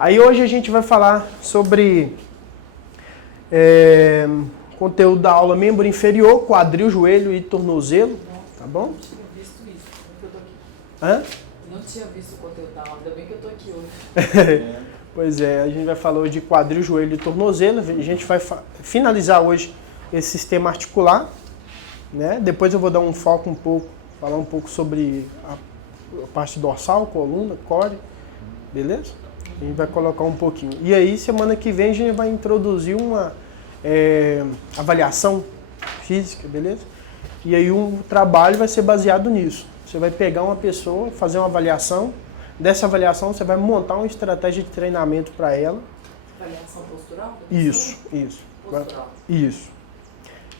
Aí hoje a gente vai falar sobre conteúdo da aula membro inferior, quadril, joelho e tornozelo, tá bom? Não tinha visto isso, ainda bem que eu tô aqui. Hã? Não tinha visto o conteúdo da aula, ainda bem que eu tô aqui hoje. Pois é, a gente vai falar hoje de quadril, joelho e tornozelo. A gente vai finalizar hoje esse sistema articular, né? Depois eu vou dar um foco falar um pouco sobre a parte dorsal, coluna, core, beleza? A gente vai colocar um pouquinho. E aí, semana que vem, a gente vai introduzir uma avaliação física, beleza? E aí, o trabalho vai ser baseado nisso. Você vai pegar uma pessoa, fazer uma avaliação. Dessa avaliação, você vai montar uma estratégia de treinamento para ela. Avaliação postural? Isso. Postural. Isso.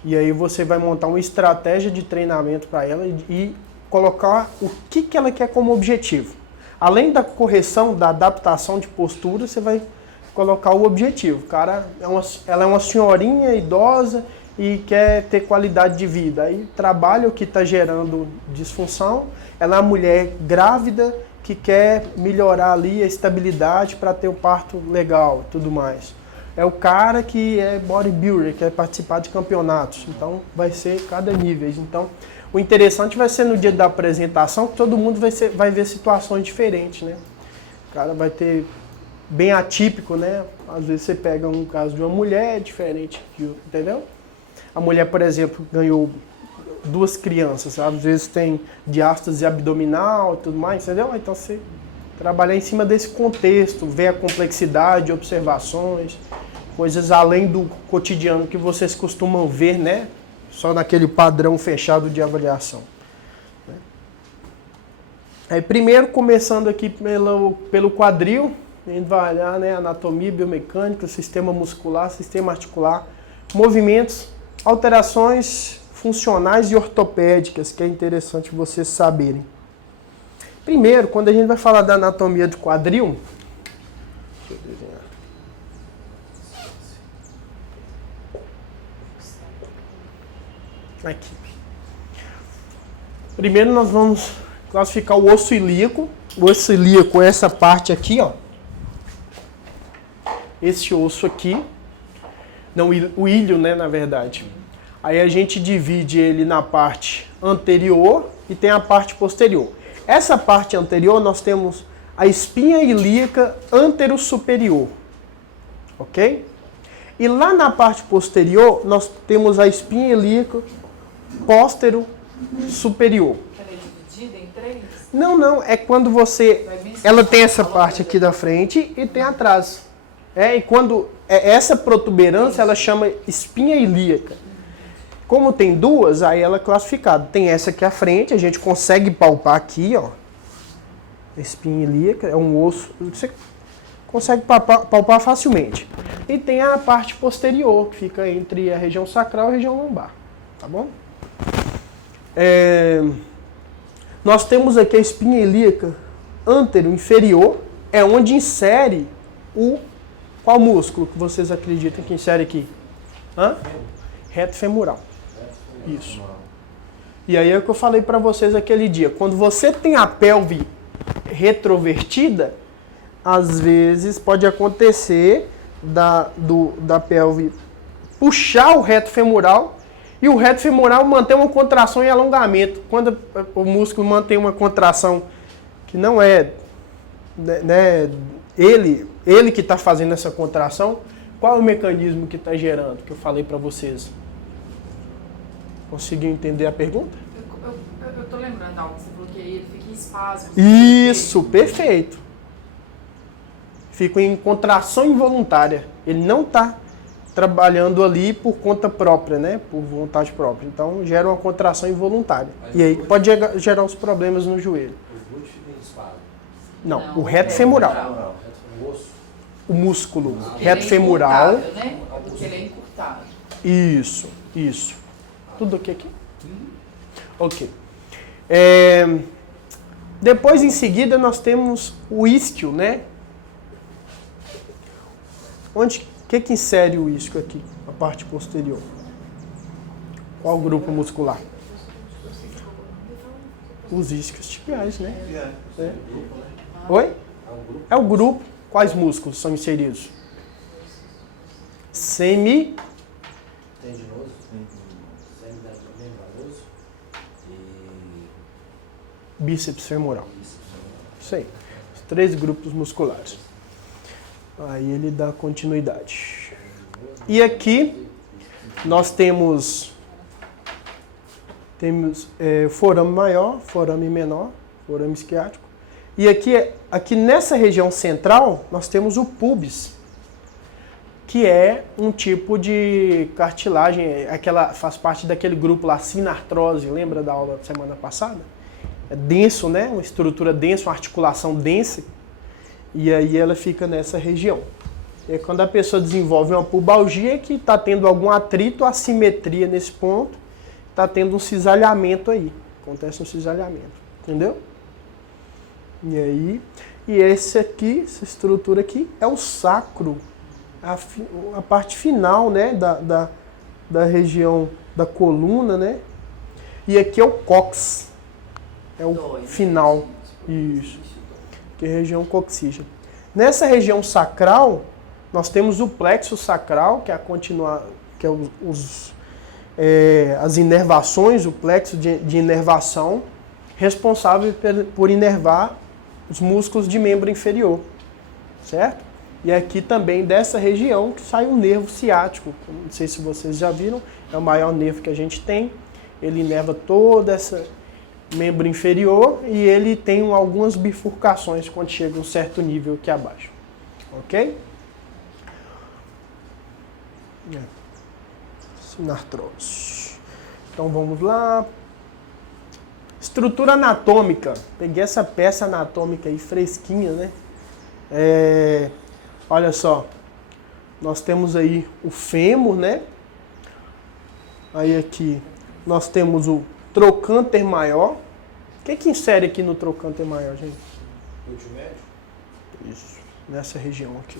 E aí, você vai montar uma estratégia de treinamento para ela e colocar o que ela quer como objetivo. Além da correção, da adaptação de postura, você vai colocar o objetivo. Cara, ela é uma senhorinha idosa e quer ter qualidade de vida. Aí trabalha o que está gerando disfunção. Ela é uma mulher grávida que quer melhorar ali a estabilidade para ter um parto legal e tudo mais. É o cara que é bodybuilder, quer participar de campeonatos. Então vai ser cada nível. Então, o interessante vai ser no dia da apresentação que todo mundo vai ver situações diferentes, né? O cara vai ter bem atípico, né? Às vezes você pega um caso de uma mulher diferente, entendeu? A mulher, por exemplo, ganhou 2 crianças, às vezes tem diástase abdominal e tudo mais, entendeu? Então você trabalhar em cima desse contexto, ver a complexidade, observações, coisas além do cotidiano que vocês costumam ver, né? Só naquele padrão fechado de avaliação. Aí, primeiro, começando aqui pelo quadril, a gente vai olhar, né, anatomia, biomecânica, sistema muscular, sistema articular, movimentos, alterações funcionais e ortopédicas, que é interessante vocês saberem. Primeiro, quando a gente vai falar da anatomia do quadril, deixa eu desenhar. Aqui. Primeiro nós vamos classificar o osso ilíaco. O osso ilíaco é essa parte aqui, ó. Esse osso aqui. Não, o ilho, né, na verdade. Aí a gente divide ele na parte anterior e tem a parte posterior. Essa parte anterior nós temos a espinha ilíaca antero-superior. Ok? E lá na parte posterior nós temos a espinha ilíaca póstero-superior. Ela é dividida em 3? Não. É quando ela tem essa parte aqui da frente e tem atrás. E quando essa protuberância ela chama espinha ilíaca. Como tem 2, aí ela é classificada. Tem essa aqui à frente, a gente consegue palpar aqui, ó. Espinha ilíaca é um osso, você consegue palpar facilmente. E tem a parte posterior, que fica entre a região sacral e a região lombar. Tá bom? Nós temos aqui a espinha ilíaca antero-inferior, é onde insere qual músculo que vocês acreditam que insere aqui? Reto femoral. Isso. E aí é o que eu falei para vocês aquele dia. Quando você tem a pelve retrovertida, às vezes pode acontecer da pelve puxar o reto femoral e o reto femoral manter uma contração e alongamento. Quando o músculo mantém uma contração que não é, né, ele que está fazendo essa contração, qual é o mecanismo que está gerando, que eu falei para vocês? Conseguiu entender a pergunta? Eu tô lembrando algo que você falou, que ele fica em espasmo. Isso, perfeito. Fica em contração involuntária. Ele não está trabalhando ali por conta própria, né? Por vontade própria. Então, gera uma contração involuntária. E aí pode gerar os problemas no joelho. O glúteo fica em espasmo? Não, o reto femoral. O osso? O músculo reto femoral. Né? Porque ele é encurtado. Isso. Tudo aqui? Ok. Depois, em seguida, nós temos o isquio, né? O que insere o isquio aqui? A parte posterior. Qual grupo muscular? Os isquiotibiais, né? É. Oi? É um grupo. É o grupo. Quais músculos são inseridos? Tendinoso. Semimembranoso. E Bíceps femoral. bíceps. Isso aí. Os 3 grupos musculares. Aí ele dá continuidade. E aqui nós temos forame maior, forame menor, forame isquiático. E aqui nessa região central nós temos o pubis, que é um tipo de cartilagem, faz parte daquele grupo lá, sinartrose, lembra da aula da semana passada? É denso, né? Uma estrutura densa, uma articulação densa, e aí ela fica nessa região. E aí, quando a pessoa desenvolve uma pubalgia, é que está tendo algum atrito, assimetria nesse ponto, está tendo um cisalhamento aí. Acontece um cisalhamento, entendeu? E aí, essa estrutura aqui é o sacro, a parte final, né, da região da coluna, né? E aqui é o cóccix, é o final, isso, que é a região coxígea. Nessa região sacral, nós temos o plexo sacral, que é as inervações, o plexo de inervação, responsável por inervar os músculos de membro inferior, certo? E aqui também dessa região que sai o nervo ciático. Não sei se vocês já viram, é o maior nervo que a gente tem. Ele inerva toda essa membro inferior e ele tem algumas bifurcações quando chega a um certo nível aqui abaixo. Ok? Sinartrose. Então vamos lá. Estrutura anatômica. Peguei essa peça anatômica aí fresquinha, né? Olha só. Nós temos aí o fêmur, né? Aí aqui nós temos o trocânter maior. O que insere aqui no trocânter maior, gente? Glúteo médio. Isso. Nessa região aqui.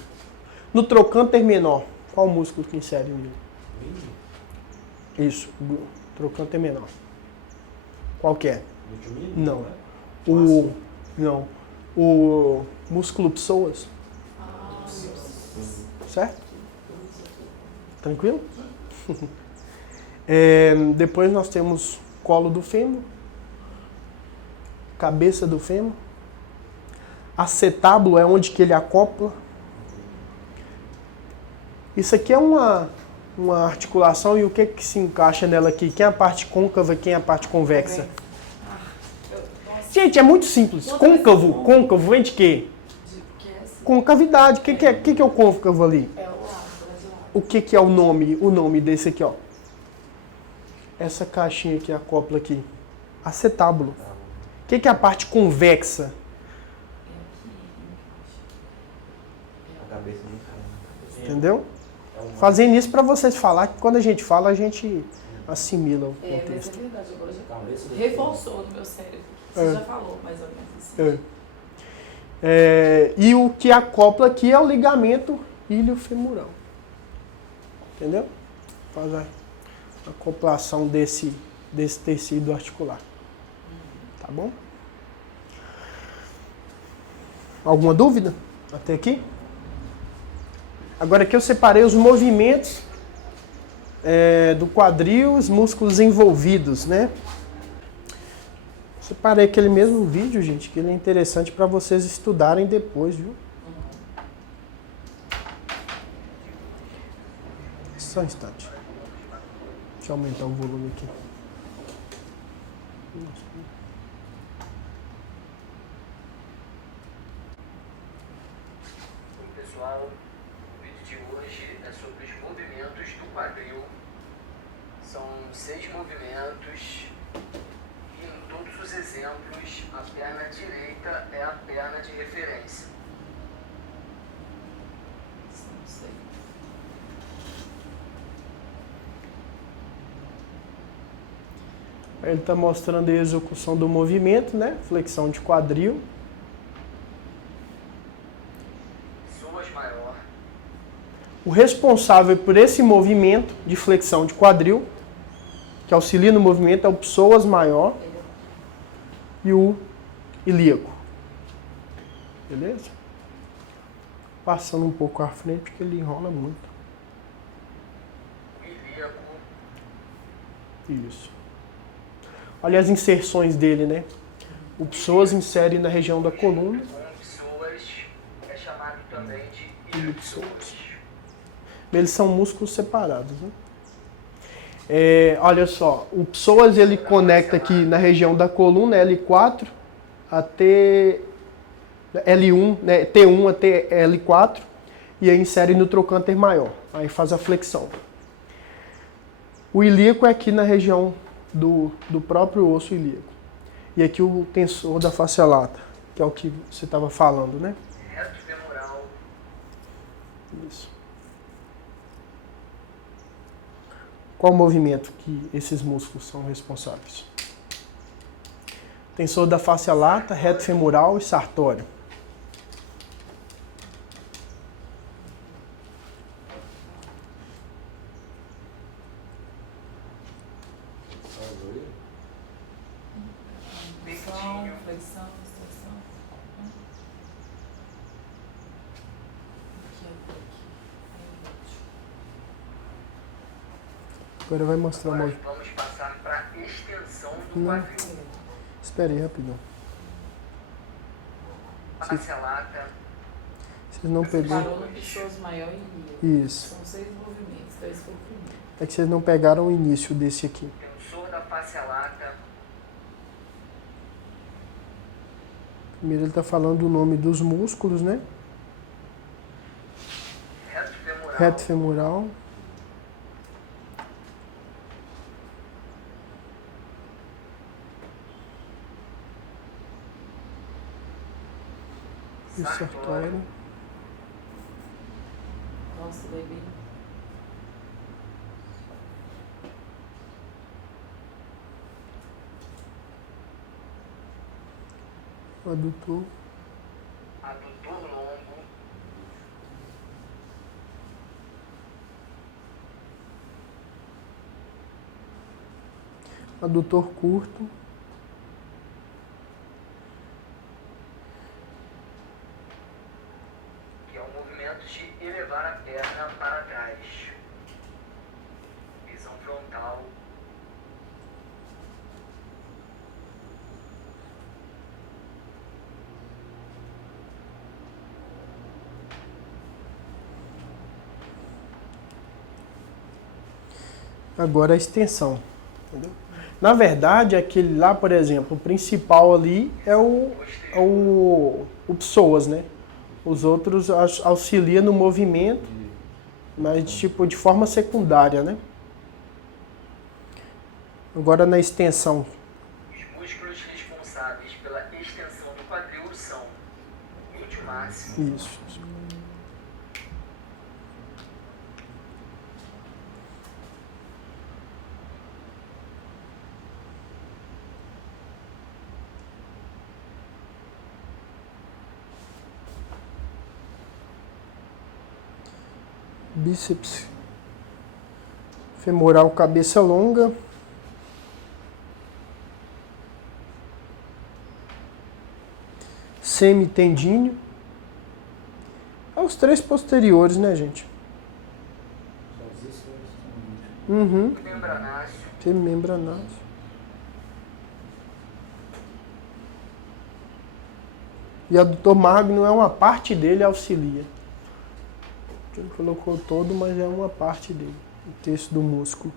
No trocânter menor, qual músculo que insere nele? Isso. Trocânter menor. Qual que é? Não. O músculo psoas. Certo? Tranquilo? Depois nós temos colo do fêmur, cabeça do fêmur. Acetábulo é onde que ele acopla. Isso aqui é uma articulação e o que se encaixa nela aqui? Quem é a parte côncava e quem é a parte convexa? Gente, é muito simples. Côncavo vem de quê? Concavidade. O que é o côncavo ali? O que é o nome desse aqui, ó? Essa caixinha que acopla aqui. Acetábulo. O que é a parte convexa? A cabeça do Entendeu? Fazendo isso para vocês falar que quando a gente fala, a gente assimila o Mas é contexto. verdade, agora já cabeça do reforçou no meu cérebro. Você já falou mais ou menos assim. E o que acopla aqui é o ligamento iliofemoral. Entendeu? Faz a acoplação desse tecido articular. Tá bom? Alguma dúvida até aqui? Agora aqui eu separei os movimentos do quadril, os músculos envolvidos, né? Separei aquele mesmo vídeo, gente, que ele é interessante para vocês estudarem depois, viu? Só um instante. Deixa eu aumentar o volume aqui. Pessoal, o vídeo de hoje é sobre os movimentos do quadril. São 6 movimentos e em todos os exemplos a perna direita é a perna de referência. Não sei. Ele está mostrando a execução do movimento, né? Flexão de quadril. Psoas maior, O responsável por esse movimento de flexão de quadril que auxilia no movimento é o psoas maior e o ilíaco. Beleza? Passando um pouco à frente, porque ele enrola muito. Ilíaco. Isso. Olha as inserções dele, né? O psoas insere na região da coluna. Psoas é chamado também de ilipsoas. Eles são músculos separados, né? Olha só, o psoas ele conecta aqui na região da coluna L4 até L1, né? T1 até L4 e aí insere no trocânter maior. Aí faz a flexão. O ilíaco é aqui na região do próprio osso ilíaco. E aqui o tensor da face lata, que é o que você estava falando, né? Reto femoral. Isso. Qual movimento que esses músculos são responsáveis? Tensor da face lata, reto femoral e sartório. Flexão, flexão, extensão. Agora vai mostrar o Agora movimento. vamos passar para a extensão do Não. quadril. Espera aí, rapidão. Face lata. Vocês não pegaram. Parou no psoas maior e ilíaco. Isso. São 6 movimentos, então esse foi o primeiro. É que vocês não pegaram o início desse aqui. Tensor da face lata. Primeiro ele está falando o nome dos músculos, né? Reto femoral. Reto femoral. E sartório. Nossa, bebê. Adutor. Adutor longo. Adutor curto. Que é o movimento de elevar a perna para trás. Visão frontal. Agora a extensão. Entendeu? Na verdade, aquele lá, por exemplo, o principal ali é o psoas, né? Os outros auxiliam no movimento, mas tipo de forma secundária, né? Agora na extensão. Os músculos responsáveis pela extensão do quadril são glúteo máximo. Isso. Bíceps femoral, cabeça longa. Semitendíneo. É os três posteriores, né, gente? Só existe Uhum. Membranáceo. Semimembranáceo. E adutor magno é uma parte dele, auxilia. Ele colocou todo, mas é uma parte dele. O texto do músculo.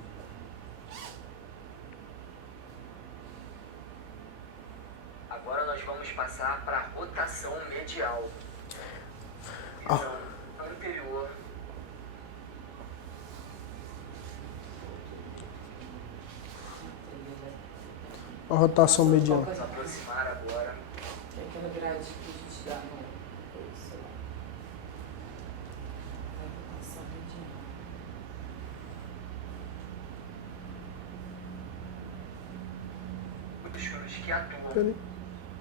Agora nós vamos passar para a rotação medial. Ah. Visão anterior. A rotação medial. Vamos aproximar agora. Que é aquela grade que a gente dá no coisa lá. A rotação medial. Músculos que atuam. Peraí.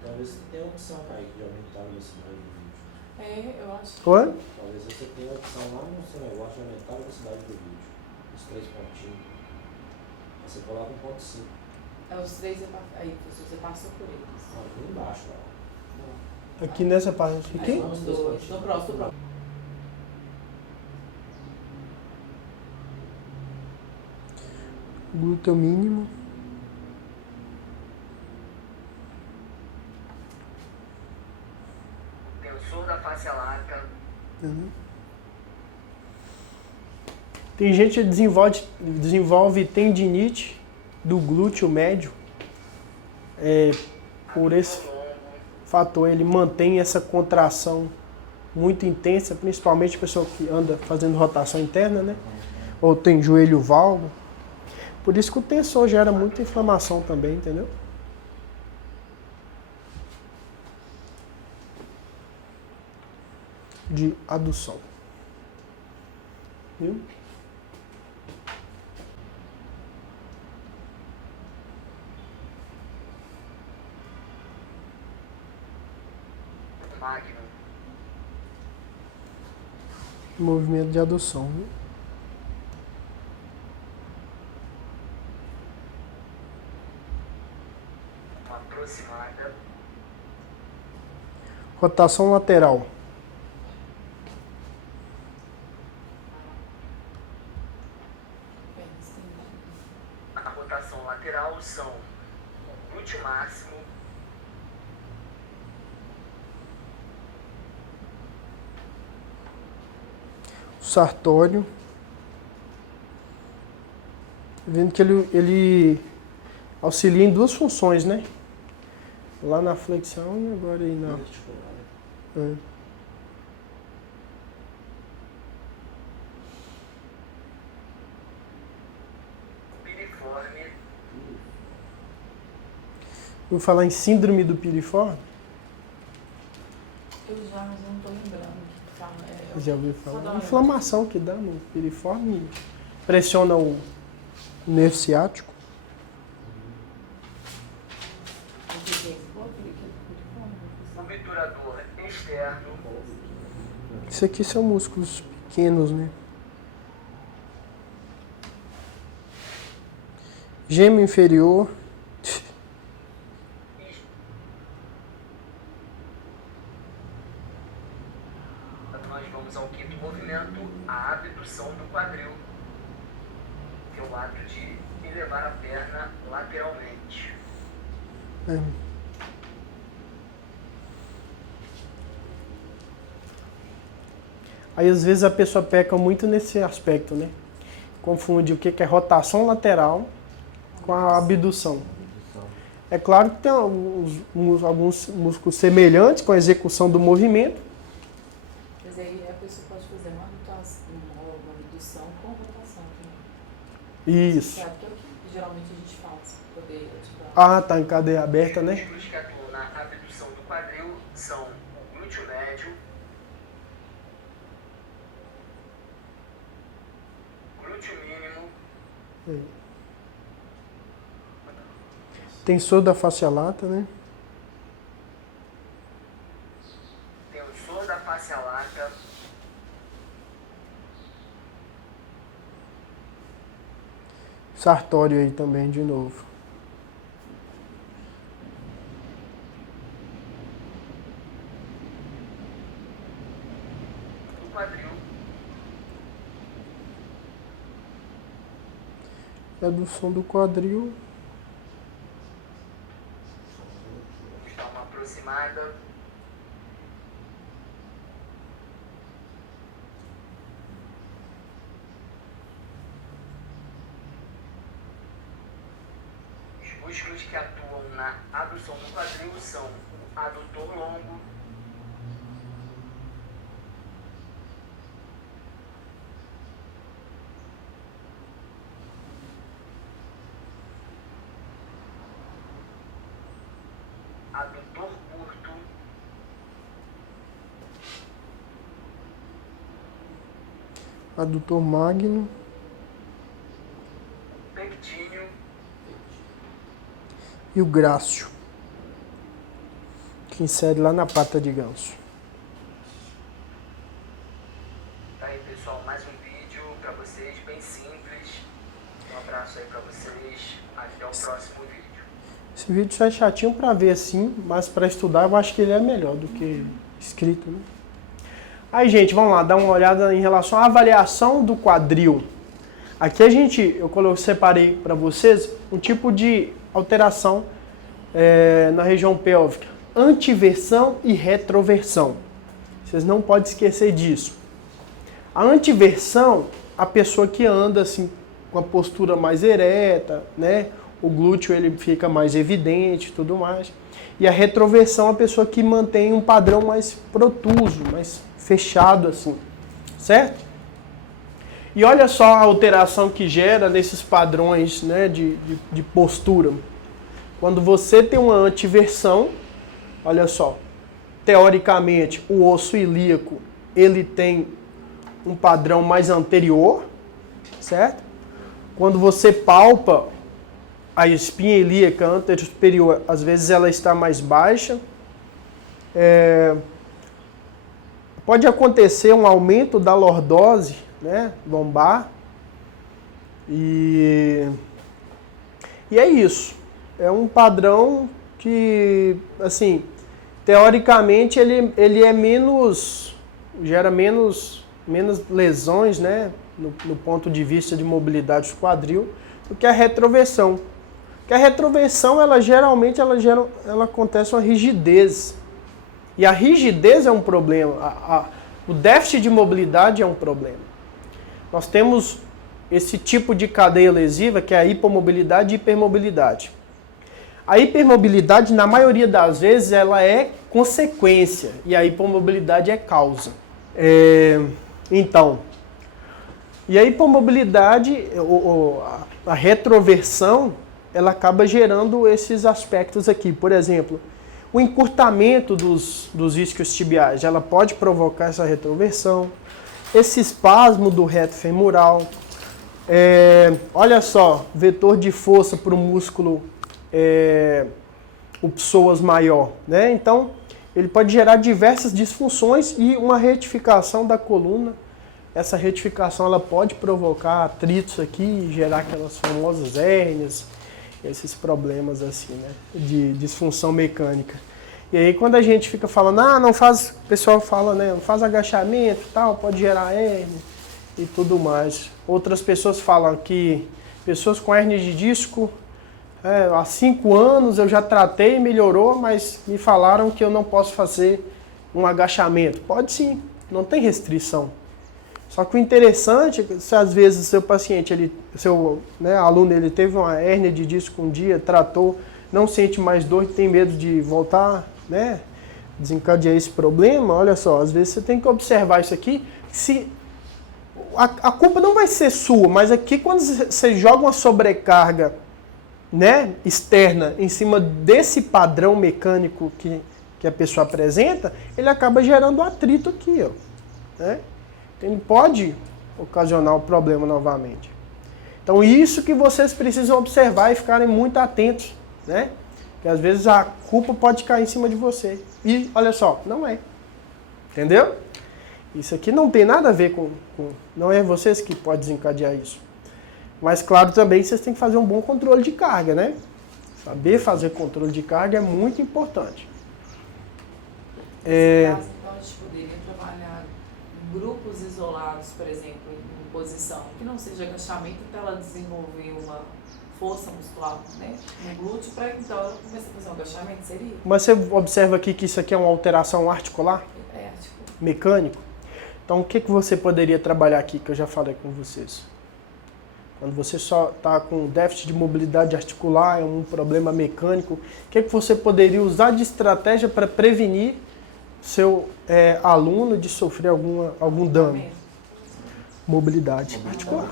Talvez você tenha a opção, Kaique, de aumentar a velocidade do vídeo. Eu acho que Oi? Talvez você tenha a opção lá no seu negócio de aumentar a velocidade do vídeo. Os 3 pontinhos. Você coloca 1.5. É os três, aí você passou por eles. Aqui embaixo, ó. Aqui nessa parte Aí aqui. vamos dois. No próximo. Glúteo mínimo. Tensor da face lata. Uhum. Tem gente que desenvolve tendinite do glúteo médio. Por esse fator, ele mantém essa contração muito intensa, principalmente a pessoa que anda fazendo rotação interna, né? Ou tem joelho valgo. Por isso que o tensor gera muita inflamação também, entendeu? De adução. Viu? Magno. Movimento de adução, viu? Uma aproximada. Rotação lateral. A rotação lateral são o glúteo máximo, O sartório. Vendo que ele auxilia em duas funções, né? Lá na flexão e agora aí na... Articular, né? É. piriforme, Vou falar em síndrome do piriforme. Eu já, mas eu não tô lembrando. Fala, Já ouviu só dá falar? uma Inflamação que dá no piriforme. Pressiona o nervo ciático. obturador externo, Isso aqui são músculos pequenos, né? Gêmeo inferior. nós vamos ao quinto movimento, a abdução do quadril, que é o ato de elevar a perna lateralmente. É. Aí às vezes a pessoa peca muito nesse aspecto, né? Confunde o que é rotação lateral com a abdução. É claro que tem alguns músculos semelhantes com a execução do movimento. Mas aí a pessoa pode fazer uma abdução com rotação também. Isso. Sabe que é o que geralmente a gente faz para poder ativar. Ah, tá em cadeia aberta, Os né? músculos que atuam na abdução do quadril são o glúteo médio, glúteo mínimo, Tensor da face lata, né? tensor da face lata, Sartório aí também, de novo. do quadril, Adução do quadril. vamos dar uma aproximada, os músculos que atuam na abdução do quadril são o adutor longo, adutor curto, Adutor magno. pectíneo, E o grácio, que insere lá na pata de ganso. Tá aí, pessoal, mais um vídeo para vocês, bem simples. Então, abraço aí pra vocês. Até o próximo vídeo. Esse vídeo só é chatinho para ver assim, mas para estudar eu acho que ele é melhor do que escrito, né? Aí, gente, vamos lá, dar uma olhada em relação à avaliação do quadril. Aqui eu separei para vocês um tipo de alteração na região pélvica. Antiversão e retroversão. Vocês não podem esquecer disso. A antiversão, a pessoa que anda assim com a postura mais ereta, né? O glúteo ele fica mais evidente e tudo mais. E a retroversão, a pessoa que mantém um padrão mais protuso, mais fechado assim, certo? E olha só a alteração que gera nesses padrões, né, de postura. Quando você tem uma antiversão, olha só, teoricamente o osso ilíaco ele tem um padrão mais anterior, certo? Quando você palpa a espinha ilíaca anterior, às vezes ela está mais baixa. Pode acontecer um aumento da lordose, né, lombar. E é isso. É um padrão que, assim, teoricamente ele é menos, gera menos lesões, né, no ponto de vista de mobilidade do quadril, do que a retroversão. Porque a retroversão, ela acontece uma rigidez. E a rigidez é um problema. O déficit de mobilidade é um problema. Nós temos esse tipo de cadeia lesiva, que é a hipomobilidade e hipermobilidade. A hipermobilidade, na maioria das vezes, ela é consequência. E a hipomobilidade é causa. Então, e a hipomobilidade, a retroversão, ela acaba gerando esses aspectos aqui. Por exemplo, o encurtamento dos isquios tibiais, ela pode provocar essa retroversão. Esse espasmo do reto femoral. Olha só, vetor de força para o músculo o psoas maior, né? Então, ele pode gerar diversas disfunções e uma retificação da coluna. Essa retificação ela pode provocar atritos aqui, gerar aquelas famosas hérnias, esses problemas assim, né, de disfunção mecânica. E aí quando a gente fica falando, não faz, o pessoal fala, né, não faz agachamento e tal, pode gerar hérnia e tudo mais. Outras pessoas falam que pessoas com hérnia de disco, há 5 anos eu já tratei e melhorou, mas me falaram que eu não posso fazer um agachamento. Pode sim, não tem restrição. Só que o interessante é que se às vezes o seu paciente, seu aluno, ele teve uma hérnia de disco um dia, tratou, não sente mais dor, tem medo de voltar, né, desencadear esse problema, olha só, às vezes você tem que observar isso aqui, a culpa não vai ser sua, mas aqui quando você joga uma sobrecarga, né, externa em cima desse padrão mecânico que a pessoa apresenta, ele acaba gerando atrito aqui, ó, né? Ele pode ocasionar o problema novamente. Então isso que vocês precisam observar e ficarem muito atentos, né? Porque às vezes a culpa pode cair em cima de você. E olha só, não é. Entendeu? Isso aqui não tem nada a ver com não é vocês que podem desencadear isso. Mas claro também vocês têm que fazer um bom controle de carga, né? Saber fazer controle de carga é muito importante. Nesse caso, então, a gente poderia trabalhar em grupos isolados, por exemplo, em posição que não seja agachamento, para ela desenvolver uma força muscular, né, no glúteo, para então ela começar a fazer um agachamento, seria? Mas você observa aqui que isso aqui é uma alteração articular? Mecânico? Então o que você poderia trabalhar aqui, que eu já falei com vocês? Quando você só está com déficit de mobilidade articular, é um problema mecânico, o que você poderia usar de estratégia para prevenir seu aluno de sofrer algum dano? Mobilidade articular.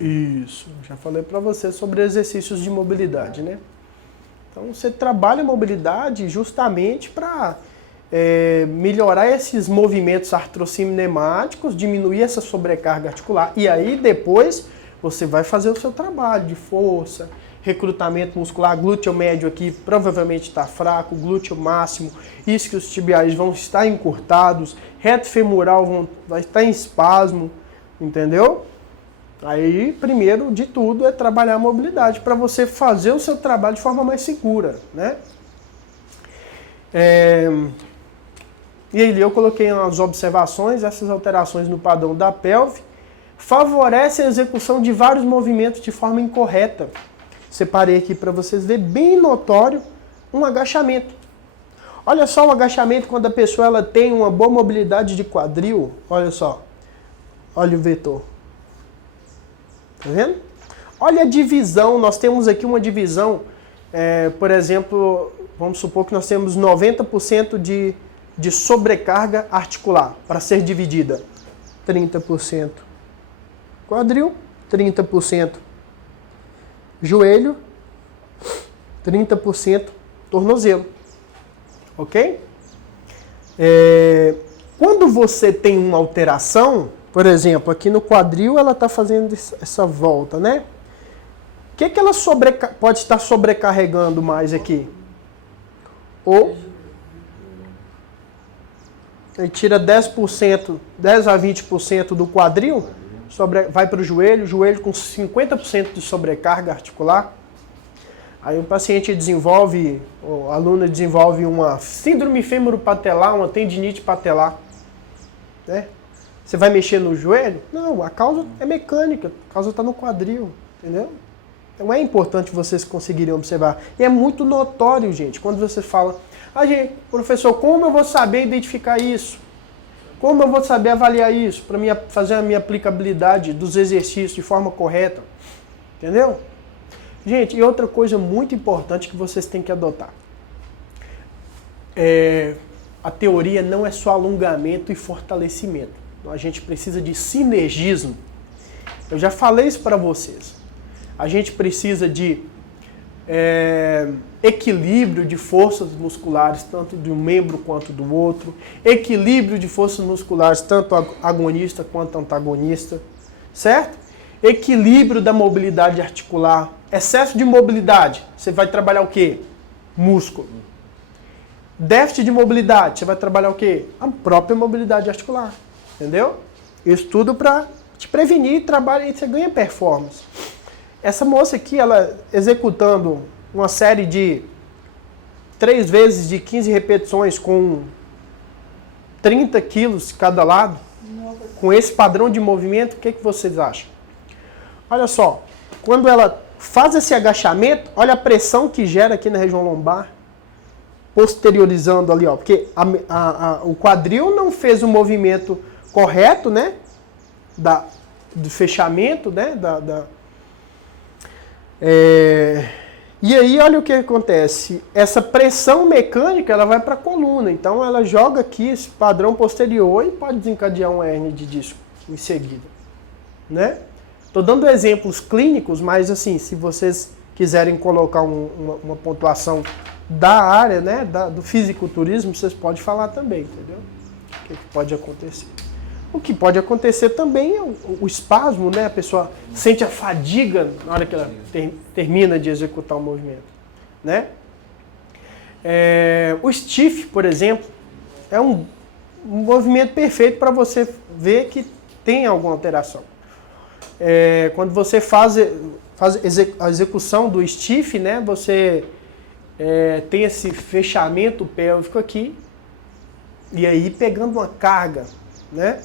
Isso, já falei para você sobre exercícios de mobilidade, né? Então você trabalha a mobilidade justamente para melhorar esses movimentos artrocinemáticos, diminuir essa sobrecarga articular. E aí depois você vai fazer o seu trabalho de força, recrutamento muscular, glúteo médio aqui provavelmente está fraco, glúteo máximo, isquios tibiais vão estar encurtados, reto femoral vai estar em espasmo, entendeu? Aí, primeiro de tudo, é trabalhar a mobilidade para você fazer o seu trabalho de forma mais segura, né? E aí eu coloquei as observações, essas alterações no padrão da pelve favorecem a execução de vários movimentos de forma incorreta. Separei aqui para vocês verem bem notório um agachamento. Olha só o agachamento quando a pessoa ela tem uma boa mobilidade de quadril. Olha só. Olha o vetor. Tá vendo? Olha a divisão. Nós temos aqui uma divisão. Por exemplo, vamos supor que nós temos 90% de sobrecarga articular para ser dividida. 30% quadril, 30% joelho, 30% tornozelo. Ok? Quando você tem uma alteração, por exemplo, aqui no quadril ela está fazendo essa volta, né? O que ela pode estar sobrecarregando mais aqui? Ou ele tira 10%, 10 a 20% do quadril, vai para o joelho com 50% de sobrecarga articular. Aí o paciente desenvolve, o aluno desenvolve uma síndrome fêmuro-patelar, uma tendinite patelar. Né? Você vai mexer no joelho? Não, a causa é mecânica, a causa está no quadril, entendeu? Então é importante vocês conseguirem observar. E é muito notório, gente, quando você fala, gente, professor, como eu vou saber identificar isso? Como eu vou saber avaliar isso para fazer a minha aplicabilidade dos exercícios de forma correta? Entendeu? Gente, e outra coisa muito importante que vocês têm que adotar. A teoria não é só alongamento e fortalecimento. Então, a gente precisa de sinergismo. Eu já falei isso para vocês. A gente precisa de equilíbrio de forças musculares, tanto de um membro quanto do outro. Equilíbrio de forças musculares, tanto agonista quanto antagonista. Certo? Equilíbrio da mobilidade articular. Excesso de mobilidade, você vai trabalhar o quê? Músculo. Déficit de mobilidade, você vai trabalhar o quê? A própria mobilidade articular. Entendeu? Isso tudo para te prevenir, trabalha e você ganha performance. Essa moça aqui, ela executando uma série de 3 vezes de 15 repetições com 30 quilos cada lado, com esse padrão de movimento, o que vocês acham? Olha só, quando ela faz esse agachamento, olha a pressão que gera aqui na região lombar, posteriorizando ali, ó, porque o quadril não fez o movimento correto, né, do fechamento, né, e aí olha o que acontece, essa pressão mecânica ela vai para a coluna, então ela joga aqui esse padrão posterior e pode desencadear uma hérnia de disco em seguida, né? Estou dando exemplos clínicos, mas assim, se vocês quiserem colocar uma pontuação da área, né, do fisiculturismo, vocês podem falar também, entendeu? O que pode acontecer. O que pode acontecer também é o espasmo, né? A pessoa sente a fadiga na hora que ela termina de executar o movimento, né? O stiff, por exemplo, é um movimento perfeito para você ver que tem alguma alteração. Quando você faz a execução do stiff, né? Você tem esse fechamento pélvico aqui e aí pegando uma carga, né?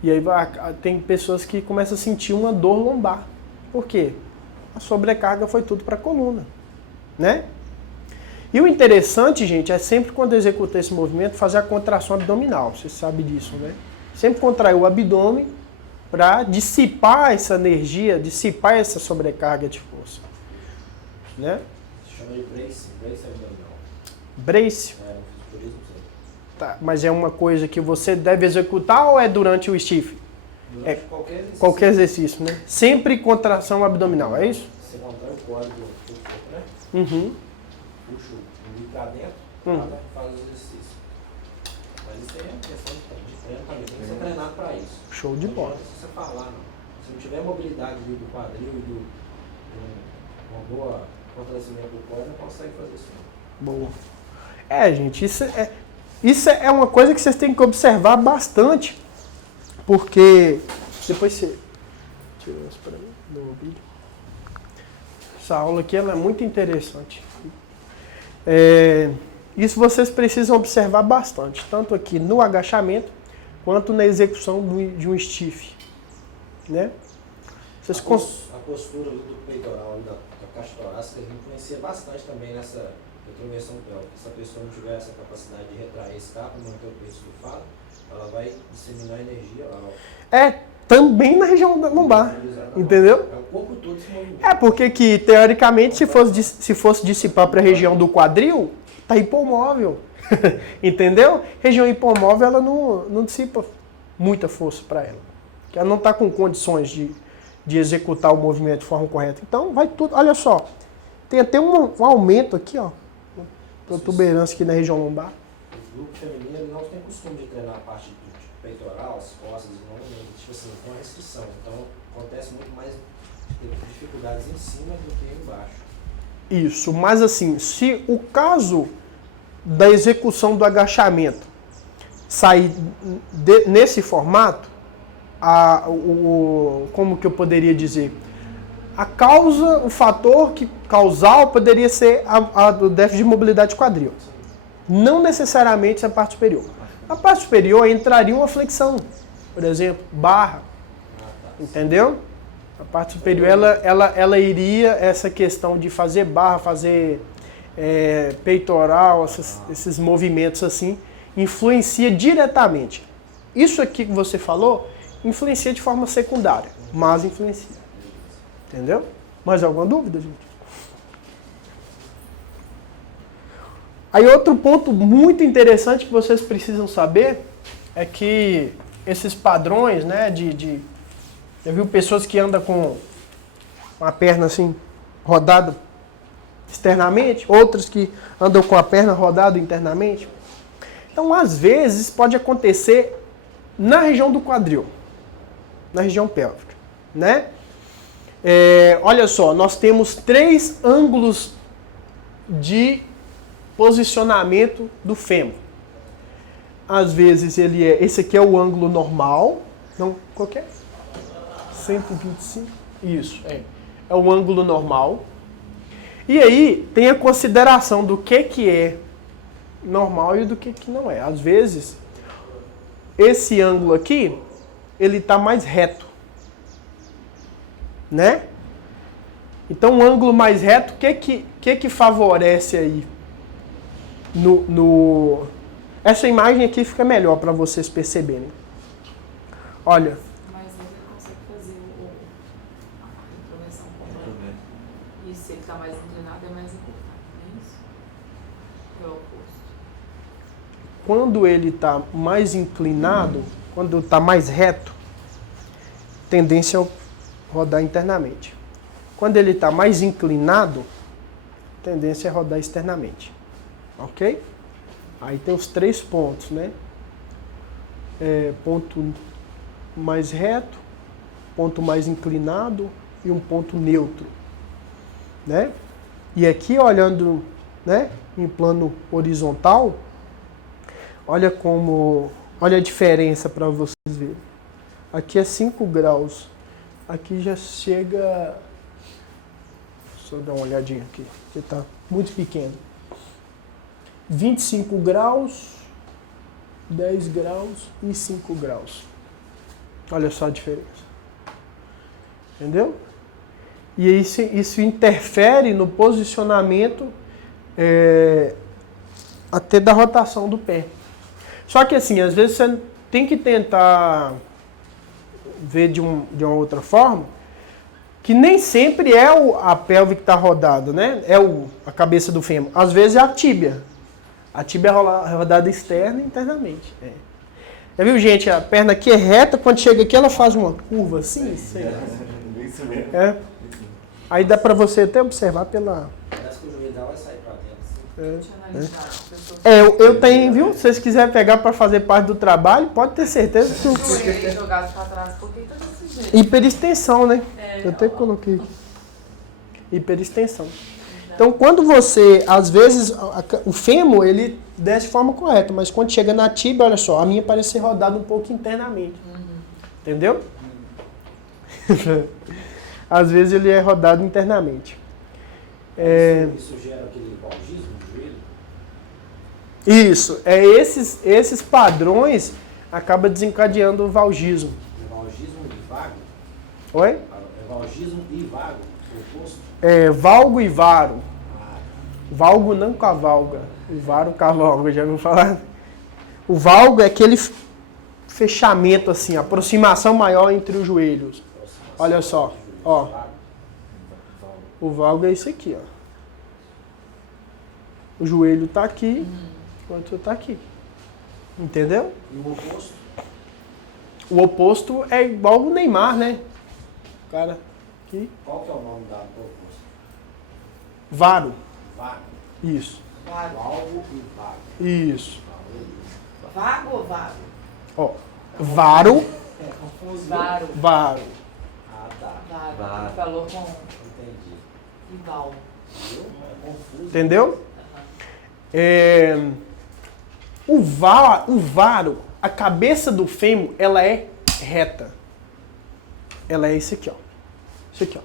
E aí tem pessoas que começam a sentir uma dor lombar. Por quê? A sobrecarga foi tudo para a coluna, né? E o interessante, gente, é sempre quando executar esse movimento, fazer a contração abdominal. Você sabe disso, né? Sempre contrair o abdômen para dissipar essa energia, dissipar essa sobrecarga de força, né? Se chama de brace abdominal. Brace? No fisiculturismo, sim. Tá, mas é uma coisa que você deve executar ou é durante o stiff? Durante qualquer exercício. Qualquer exercício, né? Sempre contração abdominal, é isso? Você contrai o código, né? Uhum. Puxa o umbigo pra dentro, faz o exercício. Mas isso aí é questão de treino também, tem que ser treinado para isso. Show de bola. Não adianta você falar, não. Se não tiver mobilidade do quadril e uma boa fortalecimento do core, não consegue fazer isso. Boa. Gente, isso é uma coisa que vocês têm que observar bastante, porque depois você Tirou isso para mim, no vídeo. Essa aula aqui ela é muito interessante. Isso vocês precisam observar bastante, tanto aqui no agachamento, quanto na execução de um stiff. Né? A postura do peitoral e da caixa torácica influencia bastante também nessa retroversão pélvica. Se a pessoa não tiver essa capacidade de retrair esse carpo, manter o peito estufado, ela vai disseminar energia. Também na região da lombar, entendeu? É o corpo todo se movimenta. Porque que, teoricamente, se fosse dissipar para a região do quadril, tá hipomóvel, entendeu? Região hipomóvel, ela não dissipa muita força para ela, que ela não está com condições de executar o movimento de forma correta. Então, vai tudo, olha só, tem até um aumento aqui, ó, protuberância aqui na região lombar. O grupo feminino não tem costume de treinar a parte do peitoral, as costas, não, tipo assim, tem uma restrição. Então, acontece muito mais dificuldades em cima do que embaixo. Isso, mas assim, se o caso da execução do agachamento sair nesse formato, como que eu poderia dizer? O fator causal poderia ser o déficit de mobilidade quadril. Não necessariamente a parte superior. A parte superior entraria uma flexão, por exemplo, barra, entendeu? A parte superior, ela iria essa questão de fazer barra, fazer peitoral, esses movimentos assim, influencia diretamente. Isso aqui que você falou, influencia de forma secundária, mas influencia. Entendeu? Mais alguma dúvida, gente? Aí outro ponto muito interessante que vocês precisam saber é que esses padrões, né, já viu pessoas que andam com a perna assim, rodada externamente, outras que andam com a perna rodada internamente. Então, às vezes, pode acontecer na região do quadril, na região pélvica, né? Olha só, nós temos 3 ângulos de posicionamento do fêmur. Às vezes esse aqui é o ângulo normal, não qualquer 125, isso, é o ângulo normal. E aí tem a consideração do que é normal e do que não é. Às vezes esse ângulo aqui, ele está mais reto, né? Então o ângulo mais reto, o que favorece aí? Essa imagem aqui fica melhor para vocês perceberem. Olha. Mas ele consegue fazer a introversão completa. E se ele está mais inclinado, é mais encurtado, não é isso? É o oposto. Quando ele está mais inclinado, quando está mais reto, tendência a rodar internamente. Quando ele está mais inclinado, tendência a rodar externamente. Ok? Aí tem os 3 pontos, né? Ponto mais reto, ponto mais inclinado e um ponto neutro, né? E aqui olhando, né, em plano horizontal, olha a diferença para vocês verem. Aqui é 5 graus, aqui já chega, deixa eu dar uma olhadinha aqui, que está muito pequeno. 25 graus, 10 graus e 5 graus. Olha só a diferença. Entendeu? E isso interfere no posicionamento até da rotação do pé. Só que assim, às vezes você tem que tentar ver de uma outra forma, que nem sempre é a pelve que está rodada, né? A cabeça do fêmur. Às vezes é a tíbia. A tíbia é rodada externa e internamente. Já viu, gente? A perna aqui é reta, quando chega aqui ela faz uma curva assim. Isso mesmo. Aí dá pra você até observar pela... Parece que o joelho dela vai sair pra dentro. Eu tenho, viu? Se vocês quiserem pegar pra fazer parte do trabalho, pode ter certeza que... O joelho jogado pra trás, por que tá desse jeito? Hiperextensão, né? Eu até coloquei. Hiperextensão. Então, quando você, às vezes, o fêmur, ele desce de forma correta, mas quando chega na tíbia, olha só, a minha parece ser rodada um pouco internamente. Entendeu? Às vezes ele é rodado internamente. Isso gera aquele valgismo do joelho? Isso, esses padrões acaba desencadeando o valgismo. Valgismo e vago? Oi? Valgismo e vago, o oposto? Valgo e varo. Ah, Valgo não cavalga, o varo cavalga, já ouviu falar? O valgo é aquele fechamento assim, aproximação maior entre os joelhos. Olha só, ó. O valgo é isso aqui, ó. O joelho tá aqui, enquanto você tá aqui. Entendeu? E o oposto? O oposto é igual o Neymar, né? O cara aqui. Qual que é o nome dado para o oposto? Varo. Vago. Isso. Vago. Valgo e vago. Isso. Vago ou vago? Ó. Varo, Confuso. Varo. varo. Ah, tá. Vago. Vago. Ele falou com Entendi. rival. Viu? É confuso. Entendeu? O varo, a cabeça do fêmur, ela é reta. Ela é esse aqui, ó. Isso aqui, ó.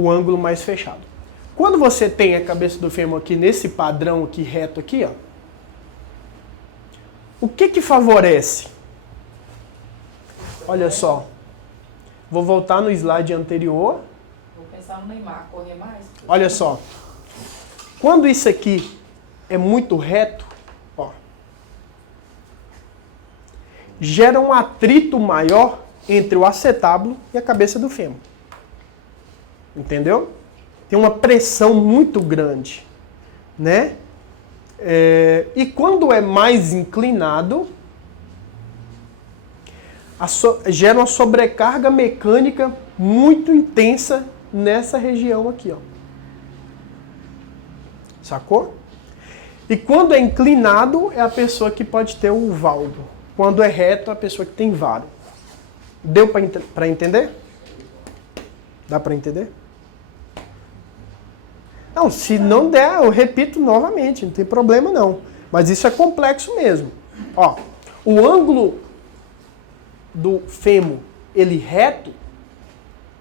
O ângulo mais fechado. Quando você tem a cabeça do fêmur aqui nesse padrão aqui reto aqui, ó. O que favorece? Olha só. Vou voltar no slide anterior. Vou pensar no Neymar, correr mais. Olha só. Quando isso aqui é muito reto, ó, gera um atrito maior entre o acetábulo e a cabeça do fêmur. Entendeu? Tem uma pressão muito grande, né? E quando é mais inclinado, gera uma sobrecarga mecânica muito intensa nessa região aqui, ó. Sacou? E quando é inclinado, é a pessoa que pode ter o valgo. Quando é reto, é a pessoa que tem varo. Deu para entender? Dá para entender? Não, se não der, eu repito novamente, não tem problema não. Mas isso é complexo mesmo. Ó, o ângulo do fêmur, ele reto,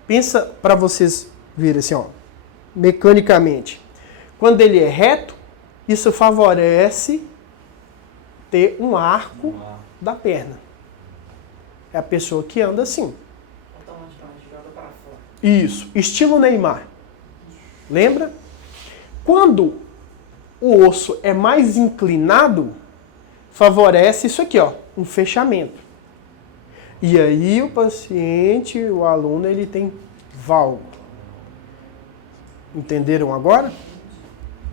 pensa para vocês verem assim, ó, mecanicamente. Quando ele é reto, isso favorece ter um arco da perna. É a pessoa que anda assim. Joga para fora. Isso, estilo Neymar. Lembra? Quando o osso é mais inclinado, favorece isso aqui, ó, um fechamento. E aí o paciente, o aluno, ele tem valgo. Entenderam agora?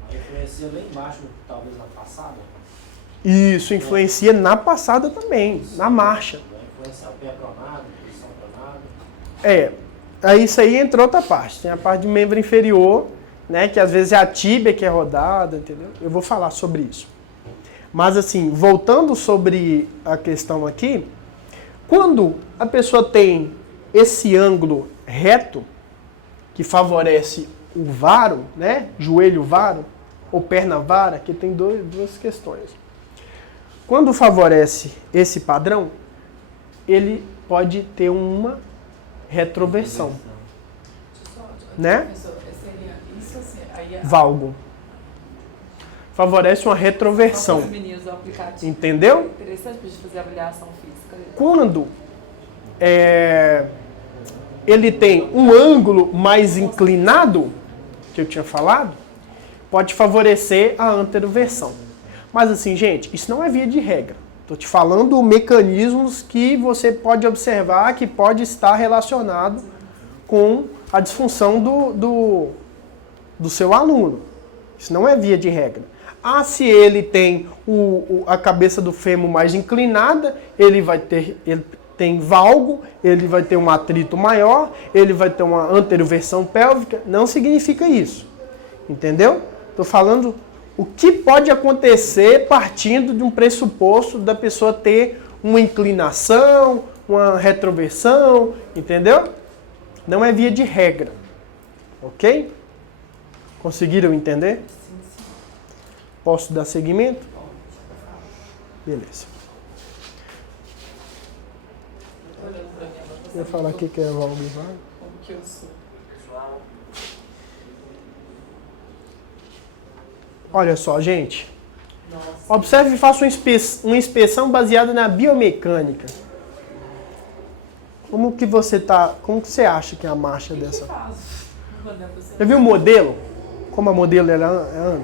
Influencia lá embaixo, talvez na passada? Isso, influencia na passada também, na marcha. Vai influenciar o pé pronado, posição pronada. Aí isso aí entra outra parte. Tem a parte de membro inferior, né, que às vezes é a tíbia que é rodada, entendeu? Eu vou falar sobre isso. Mas assim, voltando sobre a questão aqui, quando a pessoa tem esse ângulo reto, que favorece o varo, né, joelho varo, ou perna vara, que tem duas questões. Quando favorece esse padrão, ele pode ter uma retroversão, né? Professor, seria isso assim, aí Valgo. Favorece uma retroversão. os meninos do aplicativo. Entendeu? Interessante pra gente fazer avaliação física. Quando ele tem um ângulo mais inclinado, que eu tinha falado, pode favorecer a anteroversão. Mas assim, gente, isso não é via de regra. Estou te falando mecanismos que você pode observar que pode estar relacionado com a disfunção do seu aluno. Isso não é via de regra. Se ele tem a cabeça do fêmur mais inclinada, ele tem valgo, ele vai ter um atrito maior, ele vai ter uma anteroversão pélvica. Não significa isso. Entendeu? Estou falando o que pode acontecer partindo de um pressuposto da pessoa ter uma inclinação, uma retroversão, entendeu? Não é via de regra. Ok? Conseguiram entender? Posso dar seguimento? Beleza. Olhando pra minha anotação. Ia falar o que é valgo e vago. Como que eu sou? Pessoal, Olha só, gente. Nossa. Observe e faça uma inspeção baseada na biomecânica. Como que você acha que é a marcha O que dessa? que faz? Quando é você- Já viu o modelo? Como a modelo ela anda?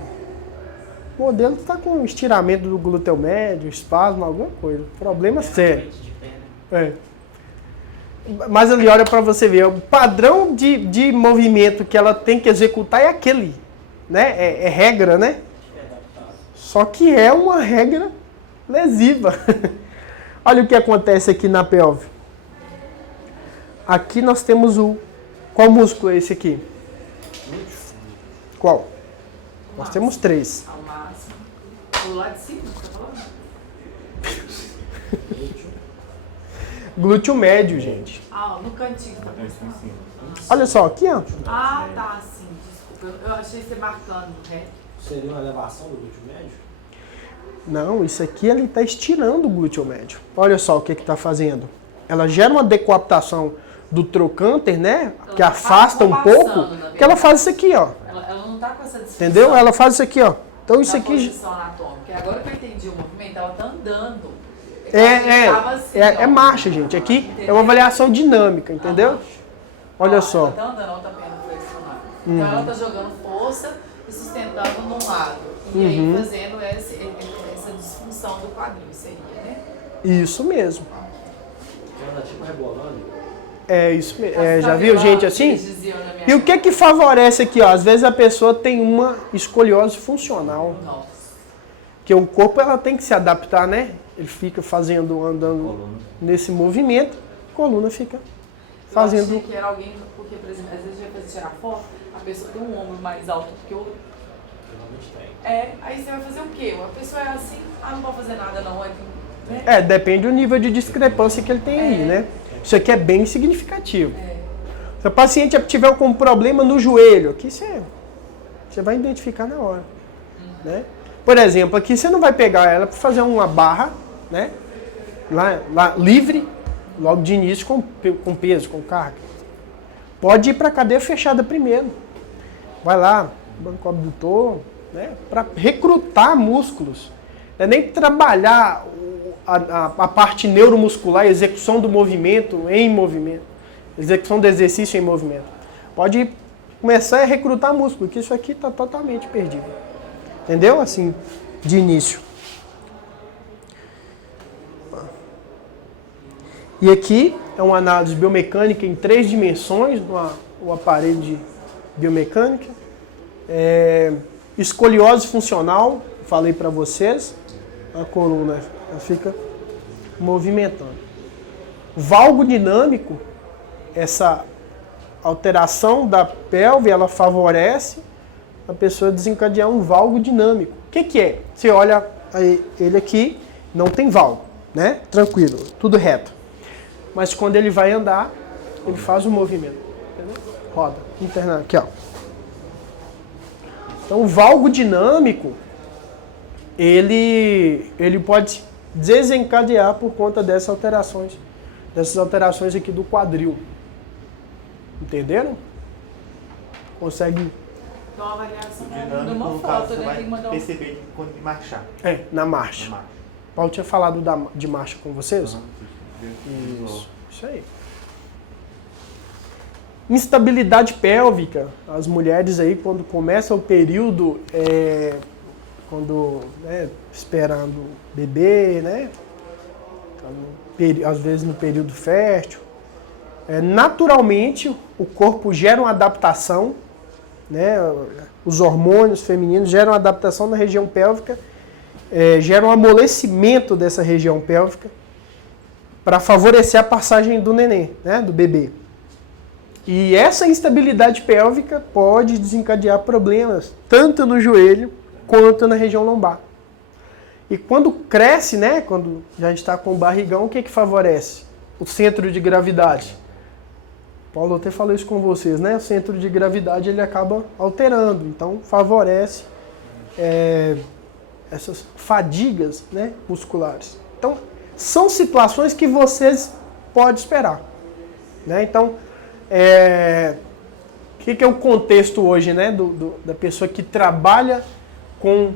O modelo está com estiramento do glúteo médio, espasmo, alguma coisa. Problema sério. É. Mas ali, olha para você ver, o padrão de movimento que ela tem que executar é aquele, né? É regra, né? Só que é uma regra lesiva. Olha o que acontece aqui na pelve. Aqui nós temos qual músculo é esse aqui? Qual? Nós temos 3. Ao máximo. O lá de cima, você tá falando? Glúteo médio, gente. Ah, no cantinho. Olha só, aqui, ó. Ah, tá, sim. Desculpa. Eu achei você marcando, né? Seria uma elevação do glúteo médio? Não, isso aqui ele está estirando o glúteo médio. Olha só o que está fazendo. Ela gera uma decoaptação do trocânter, né? Que afasta um pouco. Que ela faz isso aqui, ó. Ela não tá com essa disfunção. Entendeu? Ela faz isso aqui, ó. Então isso na aqui posição anatômica. Agora que eu entendi o movimento, ela tá andando. Tava assim, é ó. marcha, gente. Aqui é Entendeu? uma avaliação dinâmica, entendeu? Olha Ó, só. Ela tá andando, ela tá perna flexionada. Então ela tá jogando força e sustentando num lado. E aí fazendo essa disfunção do quadril, seria, né? Isso mesmo. Ela anda tipo rebolando. É isso mesmo. Tá Já viu vendo gente que assim? eles diziam na minha E o que favorece aqui, ó? Às vezes a pessoa tem uma escoliose funcional. Nossa. Que o corpo ela tem que se adaptar, né? Ele fica andando nesse movimento, a coluna fica Eu fazendo. achei que era alguém, porque, por exemplo, às vezes a gente vai tirar foto, a pessoa tem um ombro mais alto do que o outro. Geralmente tem. Aí você vai fazer o quê? A pessoa é assim, não pode fazer nada não, né? Depende do nível de discrepância que ele tem aí, né? Isso aqui é bem significativo. É. Se o paciente tiver com problema no joelho, aqui você vai identificar na hora, né? Por exemplo, aqui você não vai pegar ela para fazer uma barra, né? Lá livre, logo de início com peso, com carga. Pode ir para a cadeia fechada primeiro. Vai lá, banco abdutor, né? Para recrutar músculos. Não é nem trabalhar a parte neuromuscular, a execução do movimento em movimento. Execução do exercício em movimento. Pode começar a recrutar músculo, que isso aqui está totalmente perdido. Entendeu? Assim, de início. E aqui é uma análise biomecânica em 3 dimensões, o aparelho de biomecânica. Escoliose funcional, falei para vocês. A coluna ela fica movimentando. Valgo dinâmico, essa alteração da pelve, ela favorece a pessoa desencadear um valgo dinâmico. O que é? Você olha aí, ele aqui, não tem valgo, né? Tranquilo, tudo reto. Mas quando ele vai andar, ele faz um movimento. Entendeu? Roda, interna, aqui ó. Então o valgo dinâmico, ele pode desencadear por conta dessas alterações aqui do quadril. Entenderam? Consegue... Então a avaliação de Dinâmico, uma no caso, foto, você né? vai Tem que mandar um... perceber quando ele marchar. na marcha. Na marcha. Paulo tinha falado de marcha com vocês? Isso. Isso aí. Instabilidade pélvica. As mulheres aí, quando começa o período, esperando bebê, né? Às vezes no período fértil. Naturalmente, o corpo gera uma adaptação, né? Os hormônios femininos geram uma adaptação na região pélvica, geram um amolecimento dessa região pélvica para favorecer a passagem do neném, né? Do bebê. E essa instabilidade pélvica pode desencadear problemas tanto no joelho quanto na região lombar. E quando cresce, né? Quando já está com o barrigão, o que favorece? O centro de gravidade. Paulo até falou isso com vocês, né? O centro de gravidade ele acaba alterando, então favorece essas fadigas, né, musculares. Então, são situações que vocês podem esperar. Né? Então, o que é o contexto hoje, né, da pessoa que trabalha com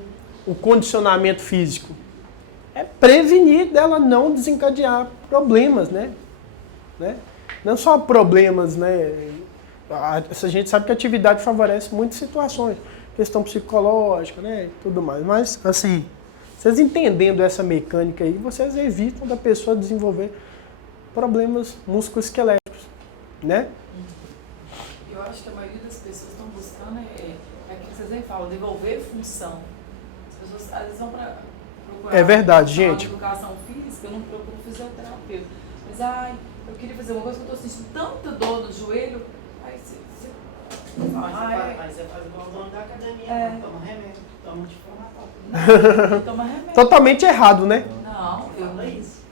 o condicionamento físico? É prevenir dela não desencadear problemas, né? Não só problemas, né? A gente sabe que a atividade favorece muitas situações, questão psicológica, né, e tudo mais. Mas, assim, vocês entendendo essa mecânica aí, vocês evitam da pessoa desenvolver problemas musculoesqueléticos, né? Eu acho que a maioria das pessoas estão buscando é que vocês nem falam, devolver função. As pessoas às vezes vão procurar. É verdade, gente. Educação física, eu não procuro fisioterapeuta. Mas, eu queria fazer uma coisa que eu estou sentindo tanta dor no joelho. Aí você Mas você faz igual o dono da academia, toma remédio, toma anti-inflamatório. não, toma remédio. Totalmente errado, né? Não, eu Fala isso.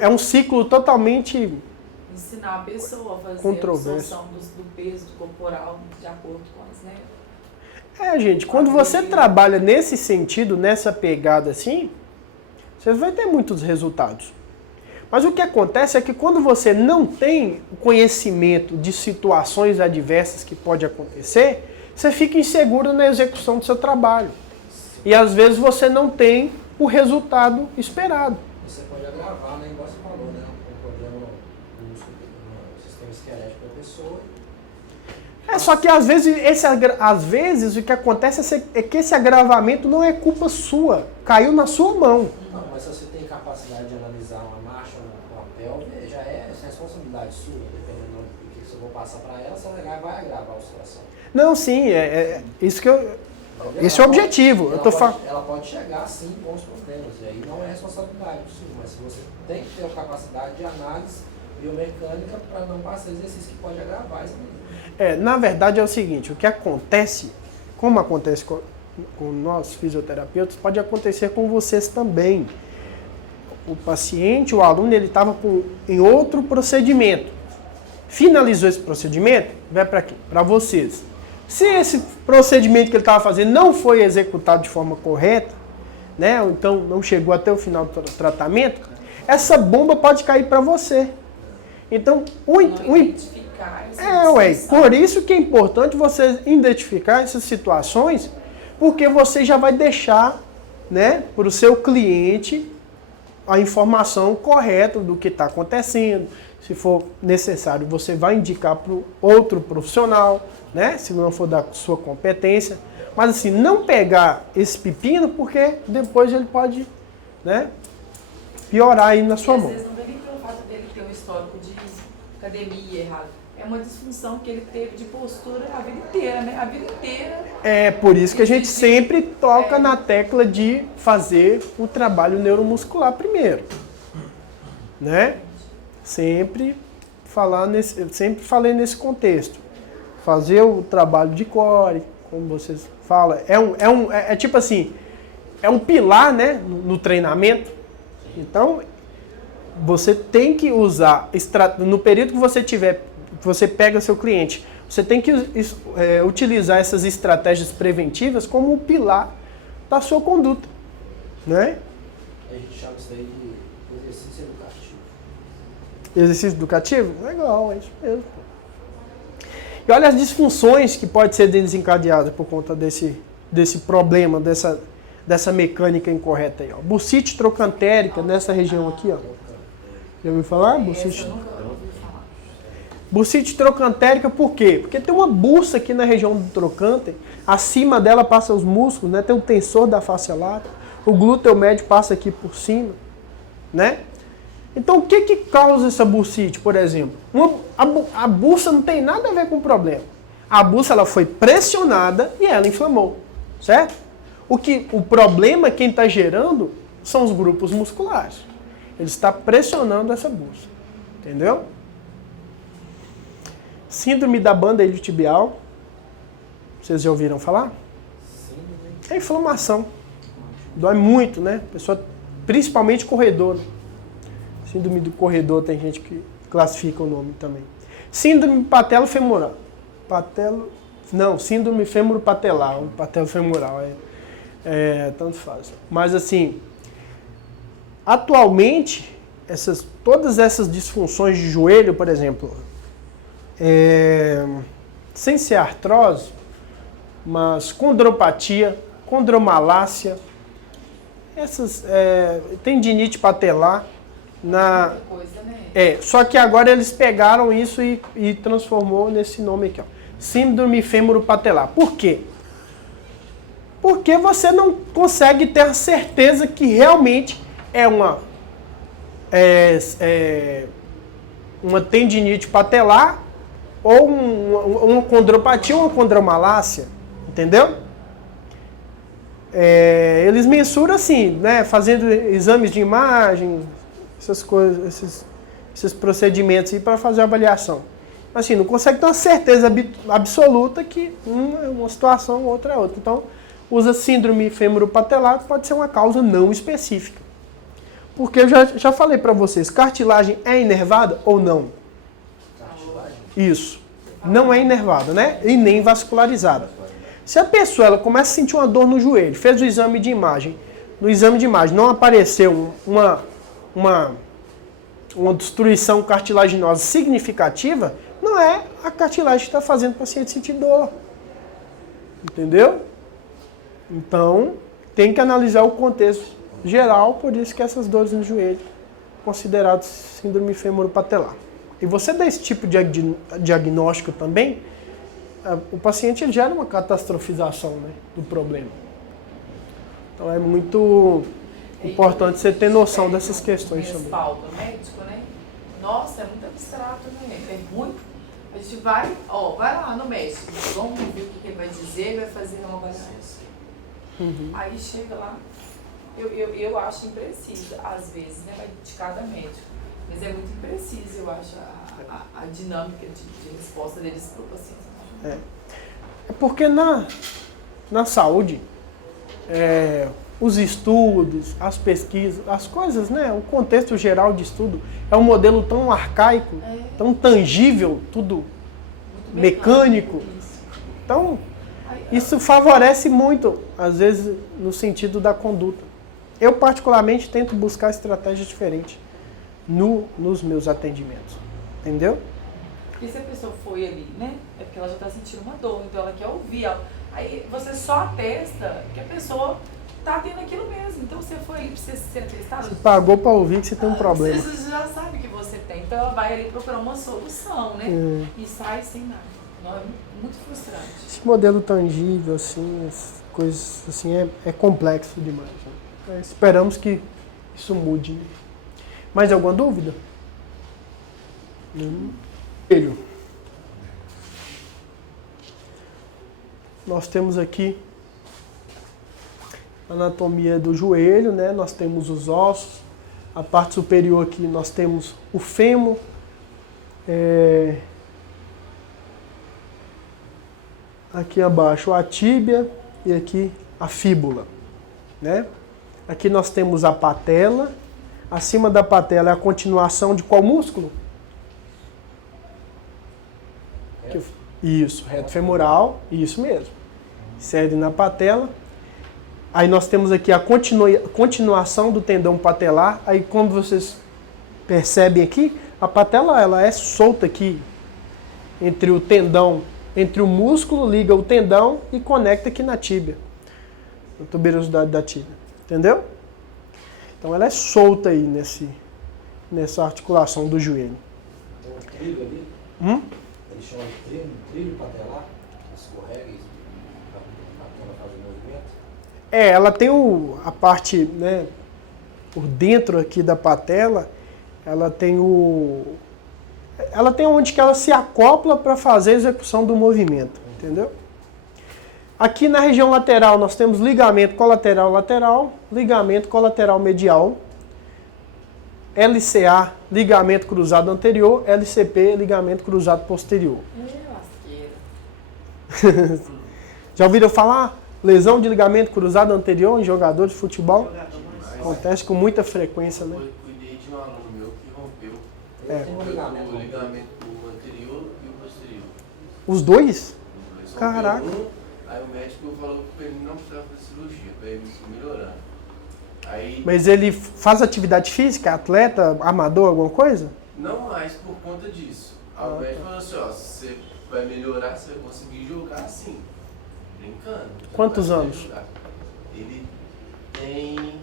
É um ciclo totalmente ensinar a pessoa a fazer a controverso. absorção do peso corporal de acordo com as, né? Gente, quando você trabalha nesse sentido, nessa pegada assim, você vai ter muitos resultados. Mas o que acontece é que quando você não tem conhecimento de situações adversas que pode acontecer, você fica inseguro na execução do seu trabalho. E às vezes você não tem o resultado esperado. Você pode agravar, né? Igual você falou, né? Um problema no sistema esquelético da pessoa. Só que às vezes o que acontece é que esse agravamento não é culpa sua. Caiu na sua mão. Não, mas se você tem capacidade de analisar uma marcha, uma pelve, já é responsabilidade sua, dependendo do que você for passar para ela, você vai agravar a situação. Não, sim, isso que esse é o objetivo. Ela pode chegar, sim, com os problemas, e aí não é responsabilidade sua, mas você tem que ter a capacidade de análise biomecânica para não passar exercício que pode agravar isso mesmo. Na verdade é o seguinte, o que acontece, como acontece com nós fisioterapeutas, pode acontecer com vocês também. O paciente, o aluno, ele estava em outro procedimento. Finalizou esse procedimento, vai para quem? Para vocês. Se esse procedimento que ele estava fazendo não foi executado de forma correta, né, ou então não chegou até o final do tratamento, essa bomba pode cair para você. Então, por isso que é importante você identificar essas situações, porque você já vai deixar, né, para o seu cliente a informação correta do que está acontecendo. Se for necessário, você vai indicar para o outro profissional, né, se não for da sua competência. Mas assim, não pegar esse pepino, porque depois ele pode, né, piorar aí na sua mão. Às vezes não é nem pelo fato dele ter um histórico de academia errado. É uma disfunção que ele teve de postura a vida inteira, né? A vida inteira. É por isso que a gente sempre toca na tecla de fazer o trabalho neuromuscular primeiro, né? Sempre falei nesse contexto. Fazer o trabalho de core, como vocês falam, é tipo assim, é um pilar, né, no treinamento. Então, você tem que usar, no período que você pega seu cliente, você tem que utilizar essas estratégias preventivas como um pilar da sua conduta, né? A gente chama isso daí de exercício educativo. Exercício educativo? Legal, é isso mesmo. E olha as disfunções que podem ser desencadeadas por conta desse problema, dessa mecânica incorreta aí, ó. Bursite trocantérica nessa região aqui, ó. Já ouviu falar? Bursite trocantérica por quê? Porque tem uma bursa aqui na região do trocânter, acima dela passa os músculos, né? Tem o tensor da face lata, o glúteo médio passa aqui por cima, né? Então o que causa essa bursite, por exemplo? A bursa não tem nada a ver com o problema. A bursa ela foi pressionada e ela inflamou, certo? O problema, quem está gerando, são os grupos musculares. Ele está pressionando essa bursa, entendeu? Síndrome da banda iliotibial. Vocês já ouviram falar? É inflamação. Dói muito, né? Pessoa, principalmente corredor. Né? Síndrome do corredor, tem gente que classifica o nome também. Síndrome patelofemoral. Síndrome femoropatelar. Patelofemoral, tanto faz. Mas assim, atualmente, todas essas disfunções de joelho, por exemplo, sem ser artrose, mas condropatia, condromalácia, tendinite patelar, Muita coisa, né? só que agora eles pegaram isso e transformou nesse nome aqui, ó, síndrome fêmuro-patelar. Por quê? Porque você não consegue ter a certeza que realmente é uma tendinite patelar ou uma condropatia ou uma condromalácia, entendeu? Eles mensuram assim, né, fazendo exames de imagem, essas coisas, esses procedimentos aí para fazer a avaliação. Assim, não consegue ter uma certeza absoluta que uma é uma situação, outra é outra. Então, usa síndrome fêmuro-patelar, pode ser uma causa não específica. Porque eu já falei para vocês, cartilagem é inervada ou não? Cartilagem? Isso. Não é inervada, né? E nem vascularizada. Se a pessoa ela começa a sentir uma dor no joelho, fez o exame de imagem, no exame de imagem não apareceu uma destruição cartilaginosa significativa, não é a cartilagem que está fazendo o paciente sentir dor. Entendeu? Então, tem que analisar o contexto geral, por isso que essas dores no joelho consideradas síndrome fêmuro-patelar. E você dá esse tipo de diagnóstico também, o paciente ele gera uma catastrofização, né, do problema. Então é muito importante você ter noção dessas questões também. Respaldo médico, né? Nossa, é muito abstrato, né? É muito. A gente vai lá no médico, vamos ver o que ele vai dizer, vai fazer uma avaliação. Aí chega lá, eu acho impreciso, às vezes, né? Vai de cada médico. Mas é muito impreciso, eu acho, a dinâmica de resposta deles para o paciente. É porque na saúde, os estudos, as pesquisas, as coisas, né? O contexto geral de estudo é um modelo tão arcaico, tão tangível, tudo muito mecânico. Então, isso favorece muito, às vezes, no sentido da conduta. Eu, particularmente, tento buscar estratégias diferentes nos meus atendimentos. Entendeu? Porque se a pessoa foi ali, né? É porque ela já está sentindo uma dor, então ela quer ouvir. Aí você só atesta que a pessoa está tendo aquilo mesmo. Então você foi ali para você ser atestado. Você pagou para ouvir que você tem um problema. Você já sabe que você tem. Então ela vai ali procurar uma solução, né? E sai sem nada. Não, é muito frustrante. Esse modelo tangível, assim, as coisas assim, é complexo demais. Né? Esperamos que isso mude. Né? Mais alguma dúvida? Nós temos aqui a anatomia do joelho, né? Nós temos os ossos. A parte superior aqui nós temos o fêmur. Aqui abaixo a tíbia e aqui a fíbula, né? Aqui nós temos a patela. Acima da patela é a continuação de qual músculo? Isso, reto femoral, isso mesmo. Serve na patela. Aí nós temos aqui a continuação do tendão patelar. Aí como vocês percebem aqui, a patela ela é solta aqui entre o tendão, entre o músculo, liga o tendão e conecta aqui na tíbia, na tuberosidade da tíbia. Entendeu? Então ela é solta aí nessa articulação do joelho. Tem um trilho ali? Eles chamam de trilho patelar, escorrega e a patela faz o movimento? Ela tem a parte, né, por dentro aqui da patela, ela tem onde que ela se acopla para fazer a execução do movimento, entendeu? Aqui na região lateral nós temos ligamento colateral lateral, ligamento colateral medial, LCA, ligamento cruzado anterior, LCP, ligamento cruzado posterior. Lasqueira. Já ouviram falar? Lesão de ligamento cruzado anterior em jogador de futebol? Acontece com muita frequência, né? Eu cuidei de um aluno meu que rompeu Tem um o ligamento. ligamento anterior e o posterior. Os dois? Eles romperam Caraca. Aí o médico falou que ele não precisava fazer cirurgia, para ele melhorando. Aí, Mas ele faz atividade física, atleta, amador, alguma coisa? não mais por conta disso. Aí o médico falou assim, ó, você vai melhorar, você vai conseguir jogar assim, brincando. Você Quantos vai saber anos? jogar. Ele tem,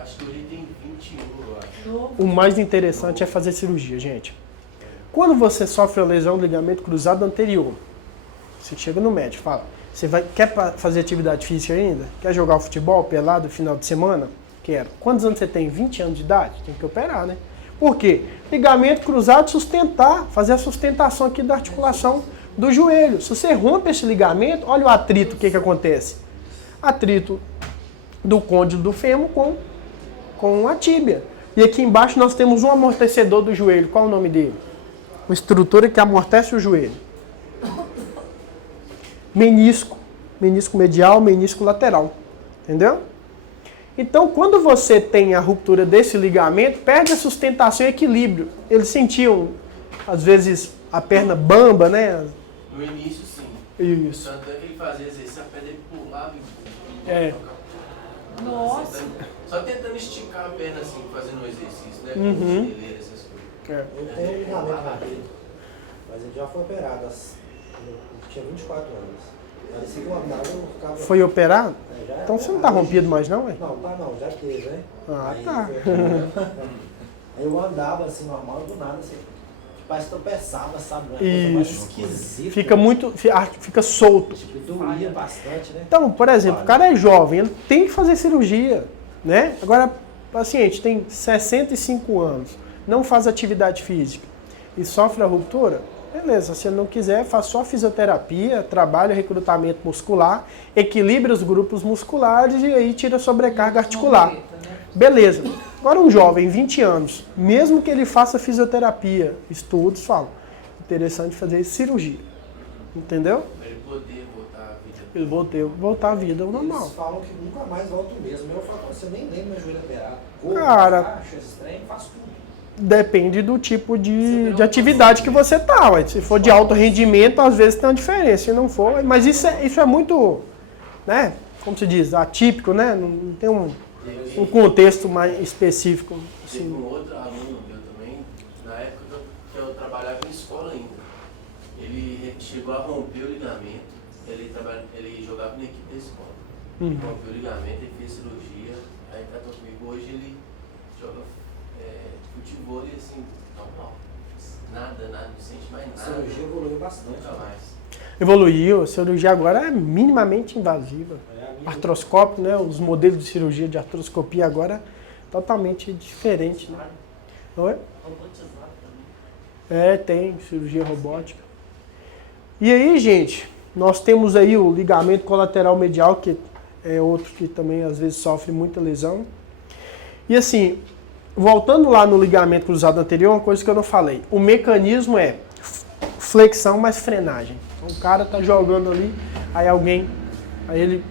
acho que ele tem 21, eu acho. Novo. O mais interessante é fazer cirurgia, gente. Quando você sofre a lesão do ligamento cruzado anterior, você chega no médico e fala, quer fazer atividade física ainda? Quer jogar o futebol pelado no final de semana? Quero. Quantos anos você tem? 20 anos de idade? Tem que operar, né? Por quê? Ligamento cruzado, fazer a sustentação aqui da articulação do joelho. Se você rompe esse ligamento, olha o atrito, o que acontece? Atrito do côndilo do fêmur com a tíbia. E aqui embaixo nós temos um amortecedor do joelho. Qual o nome dele? Uma estrutura que amortece o joelho. Menisco. Menisco medial, menisco lateral. Entendeu? Então, quando você tem a ruptura desse ligamento, perde a sustentação e equilíbrio. Eles sentiam, às vezes, a perna bamba, né? No início, sim. Isso. Tanto é que ele fazia exercício, a perna dele pulava e É. Nossa. Só tentando esticar a perna assim, fazendo um exercício, né? Uhum. Com fileira, essas coisas. É. Eu tenho um ligamento na vida, mas ele já foi operado. Eu tinha 24 anos. Parecia que eu andava, eu ficava... Foi operado? Já Então você não tá rompido mais não, ué? Não, tá não, já teve, né? Ah, Aí tá. Aí eu andava assim, normal, do nada, assim, parece que eu tropeçava, sabe? Uma coisa mais Isso. esquisita. Fica solto. Tipo, doía bastante, né? Então, por exemplo, o cara é jovem, ele tem que fazer cirurgia, né? Agora, o paciente tem 65 anos, não faz atividade física e sofre a ruptura, beleza, se ele não quiser, faz só fisioterapia, trabalha recrutamento muscular, equilibra os grupos musculares e aí tira a sobrecarga articular. Beleza. Agora um jovem, 20 anos, mesmo que ele faça fisioterapia, estudos falam, interessante fazer cirurgia. Entendeu? Pra ele poder voltar à vida. Ele voltar à vida ao normal. Eles falam que nunca mais volto mesmo. Eu falo, você nem lembra meu joelho operado. Cara, Caixa, esse trem, faço tudo. Depende do tipo de atividade que você tá. Ué. Se for de alto rendimento, às vezes tem uma diferença. Se não for, mas isso é muito, né? Como se diz, atípico, né? Não tem um contexto mais específico. Teve Assim. um outro aluno meu também, na época que eu trabalhava em escola ainda. Ele chegou a romper o ligamento, ele jogava na equipe da escola. Rompeu o ligamento, ele fez cirurgia, aí tratou comigo. Hoje ele joga futebol e assim, normal. Nada, não sente mais A nada. cirurgia evoluiu bastante. Nunca mais. Evoluiu, a cirurgia agora é minimamente invasiva. É, a minha- Artroscópio, né? Os modelos de cirurgia de artroscopia agora é totalmente diferente, né? Oi? Robotizado também. É, tem cirurgia robótica. E aí, gente, nós temos aí o ligamento colateral medial, que é outro que também às vezes sofre muita lesão. E assim, voltando lá no ligamento cruzado anterior, uma coisa que eu não falei. O mecanismo é flexão mais frenagem. Então o cara tá jogando ali, aí ele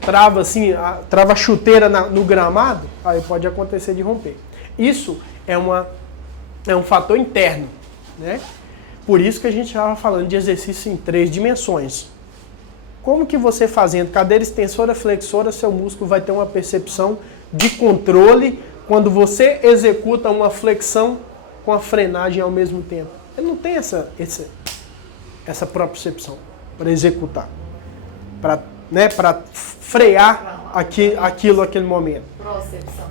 trava assim, trava a chuteira no gramado, aí pode acontecer de romper. Isso é um fator interno, né? Por isso que a gente estava falando de exercício em 3 dimensões. Como que você fazendo cadeira extensora, flexora, seu músculo vai ter uma percepção de controle quando você executa uma flexão com a frenagem ao mesmo tempo? Ele não tem essa propriocepção para executar, para frear aquilo naquele momento. Procepção.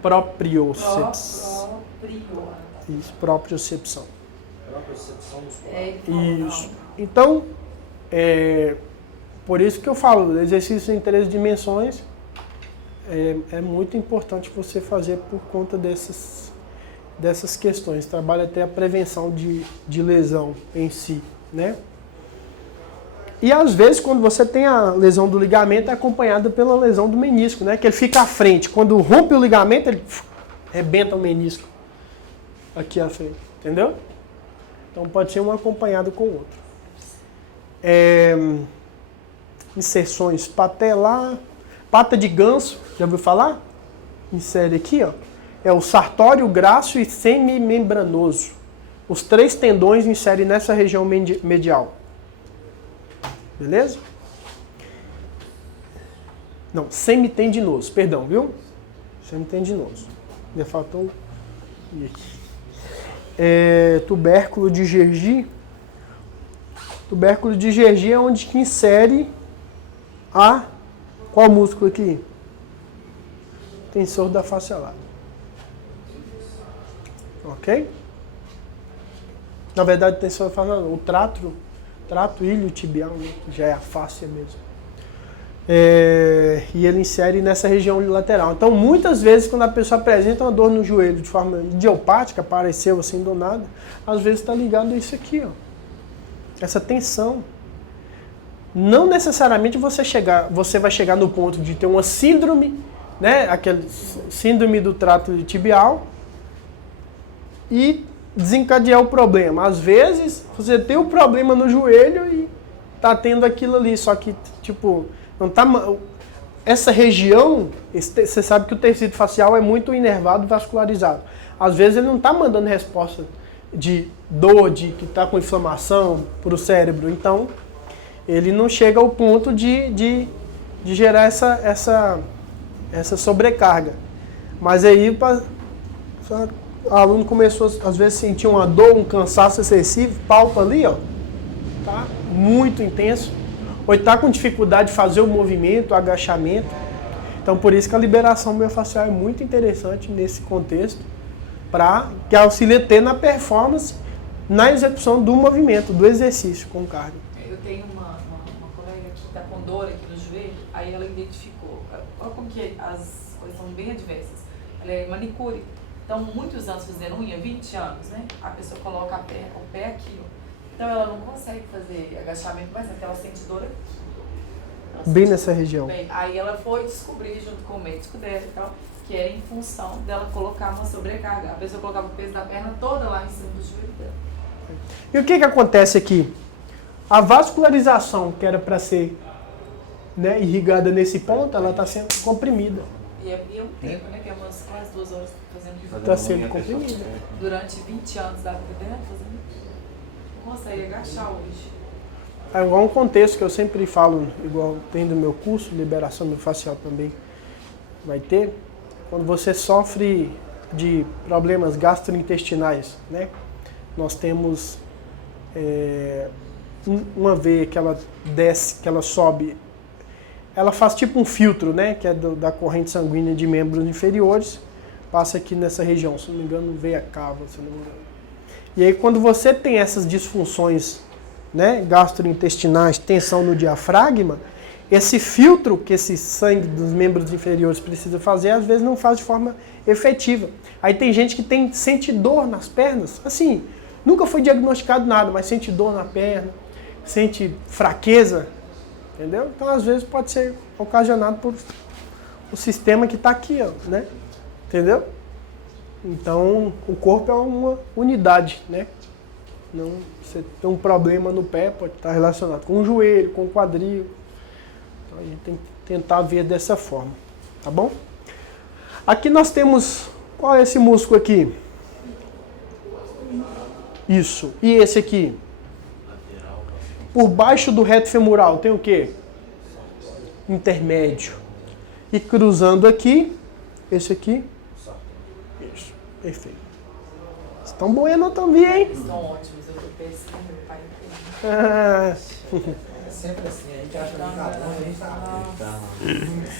Propriocepção. Isso, propriocepção. Propriocepção muscular. É, ele fala, Isso. Então, por isso que eu falo, exercício em 3 dimensões é muito importante você fazer por conta dessas questões. Trabalha até a prevenção de lesão em si, né? E às vezes, quando você tem a lesão do ligamento, é acompanhada pela lesão do menisco, né? Que ele fica à frente. Quando rompe o ligamento, ele rebenta o menisco aqui à frente, entendeu? Então pode ser um acompanhado com o outro. Inserções patelar, pata de ganso, já ouviu falar? Insere aqui, ó. É o sartório grasso e semimembranoso. Os 3 tendões inserem nessa região medial. Beleza? Não, semitendinoso, perdão, viu? Semitendinoso. Ainda faltou e aqui. Tubérculo de Gergi. Tubérculo de Gergi é onde que insere qual músculo aqui? Tensor da face alata. Ok? Na verdade, tensor da face alata, o trato iliotibial, né, que já é a face mesmo. E ele insere nessa região lateral. Então, muitas vezes, quando a pessoa apresenta uma dor no joelho de forma idiopática, apareceu assim do nada, às vezes está ligado a isso aqui, ó. Essa tensão. Não necessariamente você vai chegar no ponto de ter uma síndrome, né, aquele síndrome do trato tibial e desencadear o problema. Às vezes, você tem um problema no joelho e tá tendo aquilo ali, só que, tipo, não tá... Essa região, você sabe que o tecido facial é muito inervado e vascularizado. Às vezes ele não está mandando resposta de dor, de que está com inflamação para o cérebro. Então, ele não chega ao ponto de gerar essa sobrecarga. Mas aí, o aluno começou, às vezes, a sentir uma dor, um cansaço excessivo, palpa ali, ó, tá muito intenso. Ou está com dificuldade de fazer o movimento, o agachamento. Então, por isso que a liberação miofascial é muito interessante nesse contexto, que auxilia ter na performance, na execução do movimento, do exercício com carga. Eu tenho uma colega que está com dor aqui no joelho, aí ela identificou. Olha como que as coisas são bem adversas. Ela é manicure. Então, muitos anos fazendo unha, 20 anos, né? A pessoa coloca o pé aqui, ó. Então ela não consegue fazer agachamento, mas ela sente dor aqui. Bem nessa região. Bem, aí ela foi descobrir junto com o médico dela e tal, que era em função dela colocar uma sobrecarga. A pessoa colocava o peso da perna toda lá em cima do joelho dela. E o que acontece aqui? A vascularização, que era para ser, né, irrigada nesse ponto, ela está sendo comprimida. E é um tempo, né? Que é umas quase 2 horas fazendo Está sendo comprimida. durante 20 anos da vida dela, fazendo isso. Não consegue agachar hoje. É igual um contexto que eu sempre falo, igual tem do meu curso, liberação miofascial também vai ter, quando você sofre de problemas gastrointestinais, né? Nós temos uma veia que ela desce, que ela sobe, ela faz tipo um filtro, né? Que é da corrente sanguínea de membros inferiores, passa aqui nessa região, se não me engano, veia cava, se não me engano. E aí quando você tem essas disfunções, né, gastrointestinais, tensão no diafragma, esse filtro que esse sangue dos membros inferiores precisa fazer, às vezes não faz de forma efetiva. Aí tem gente que sente dor nas pernas, assim, nunca foi diagnosticado nada, mas sente dor na perna, sente fraqueza, entendeu? Então às vezes pode ser ocasionado por o sistema que está aqui, ó, né? Entendeu? Então, o corpo é uma unidade, né? Não, você tem um problema no pé, pode estar relacionado com o joelho, com o quadril. Então, a gente tem que tentar ver dessa forma, tá bom? Aqui nós temos, qual é esse músculo aqui? Isso. E esse aqui? Por baixo do reto femoral tem o quê? Intermédio. E cruzando aqui, esse aqui. Isso, perfeito. Estão boas anatomia, hein? Estão ótimos, eu tô pensando, meu pai É sempre assim, a gente acha que tá bom, a gente tá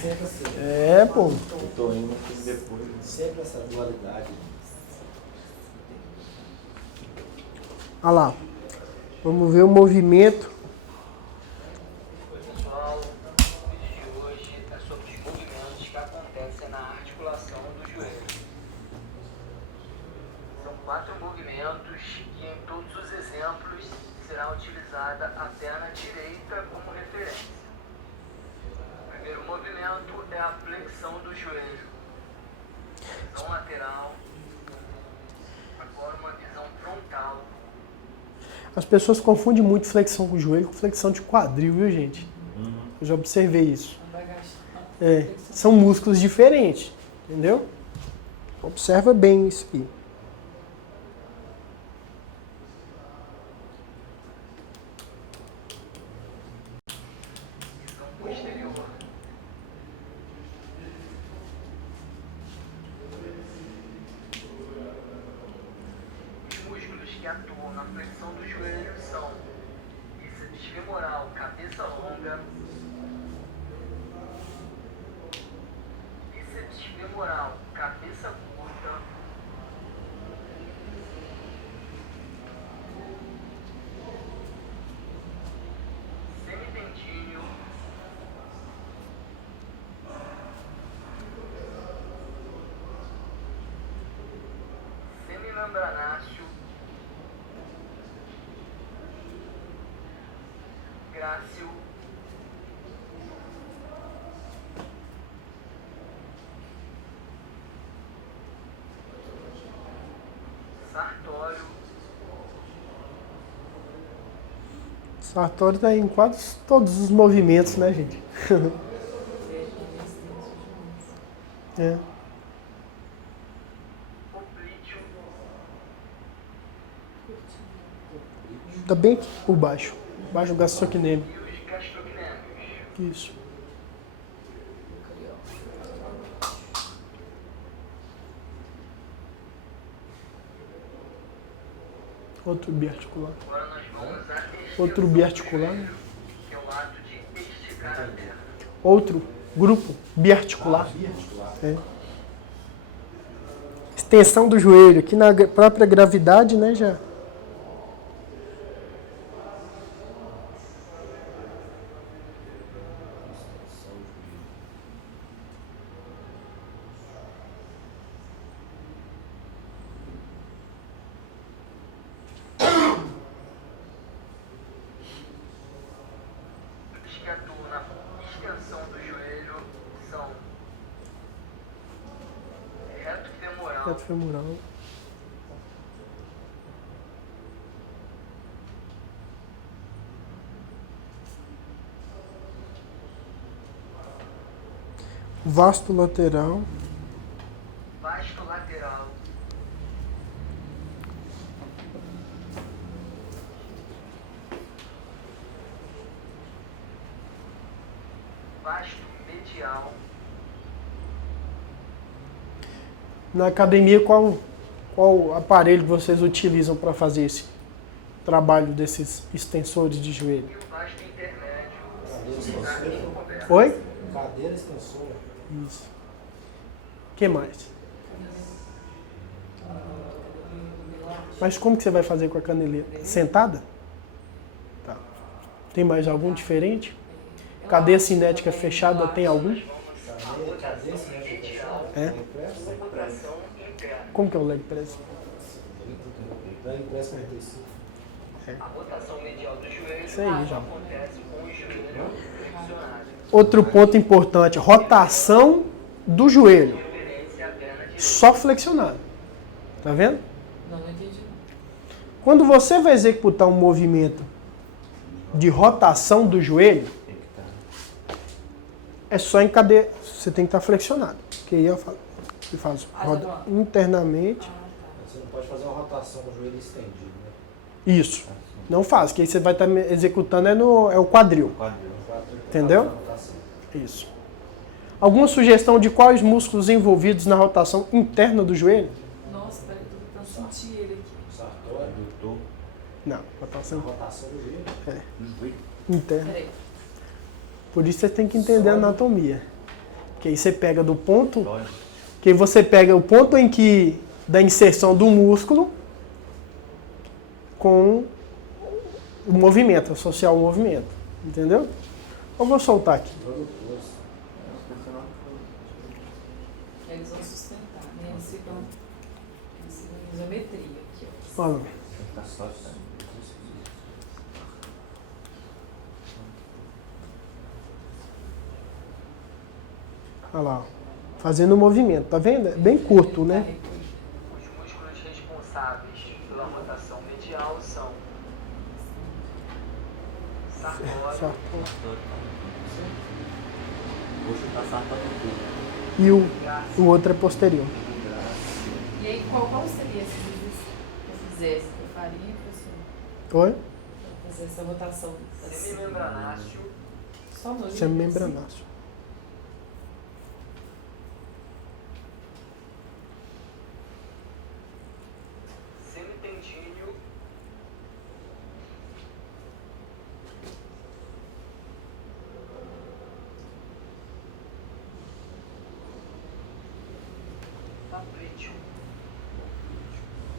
sempre assim. É, pô. Eu tô indo depois. Sempre essa dualidade. Olha lá. Vamos ver o movimento. Pessoal, o vídeo de hoje é sobre os movimentos que acontecem na articulação do joelho. São 4 movimentos e em todos os exemplos será utilizada a perna direita como referência. O primeiro movimento é a flexão do joelho. Visão lateral. Agora uma visão frontal. As pessoas confundem muito flexão com o joelho com flexão de quadril, viu, gente? Eu já observei isso. São músculos diferentes, entendeu? Observa bem isso aqui. flexão do joelho são bíceps femoral, cabeça longa, bíceps femoral, cabeça curta, semitendíneo, semimembranáceo, grácil, sartório, Sartório tá em quase todos os movimentos, né, gente? É. oblíteo, Tá bem aqui por baixo. Baixo do gastrocnêmio. e os gastrocnêmios. Isso. Outro biarticular. Agora nós vamos a Outro biarticular. Né? que é o ato de esticar a perna. Outro grupo biarticular. É. Extensão do joelho. Aqui na própria gravidade, né, já. Os que atuam na extensão do joelho são reto femoral, Reto femoral. Vasto lateral. vasto lateral, vasto medial, Na academia, qual aparelho vocês utilizam para fazer esse trabalho desses extensores de joelho? e o vasto intermédio, Cadeira extensora. coberto. Oi? Cadeira extensora. Isso. O que mais? Mas como que você vai fazer com a caneleta? Sentada? Tá. Tem mais algum diferente? Cadeia cinética fechada tem algum? Cadeira extensora. É? Rotação interna. Como que é o leg press? Leg press 45. A rotação medial do joelho Isso aí, já. acontece com o joelho flexionado. Outro ponto importante, rotação do joelho. Referência à perna direita. Só flexionado. Tá vendo? Não entendi. Quando você vai executar um movimento de rotação do joelho, é só em cadeia. Você tem que estar flexionado. Porque aí você faz roda internamente. Você não pode fazer uma rotação com o joelho estendido, né? Isso. Não faz, que aí você vai estar executando é o quadril. Entendeu? Rotação. Isso. Alguma sugestão de quais músculos envolvidos na rotação interna do joelho? Nossa, peraí, tô tentando sentir ele aqui. Sartório. Não, rotação Rotação do joelho. interna. Peraí. Por isso você tem que entender a anatomia. Que aí você pega do ponto, que aí você pega o ponto em que da inserção do músculo com o movimento, associar o movimento. Entendeu? Eu vou soltar aqui. Eles vão sustentar, né? Eles ficam em isometria aqui, ó. Olha, olha lá, ó. Fazendo o movimento, tá vendo? É bem curto, né? Os músculos responsáveis pela rotação medial são sartório, Certo. Vou chutar sartório tudo. E o outro é posterior. E aí, qual seria esses que eu fizesse? Eu faria, professor? Oi? Pra fazer essa rotação assim. semimembranáceo, Só no Semimembranáceo. semitendíneo, Capriccio.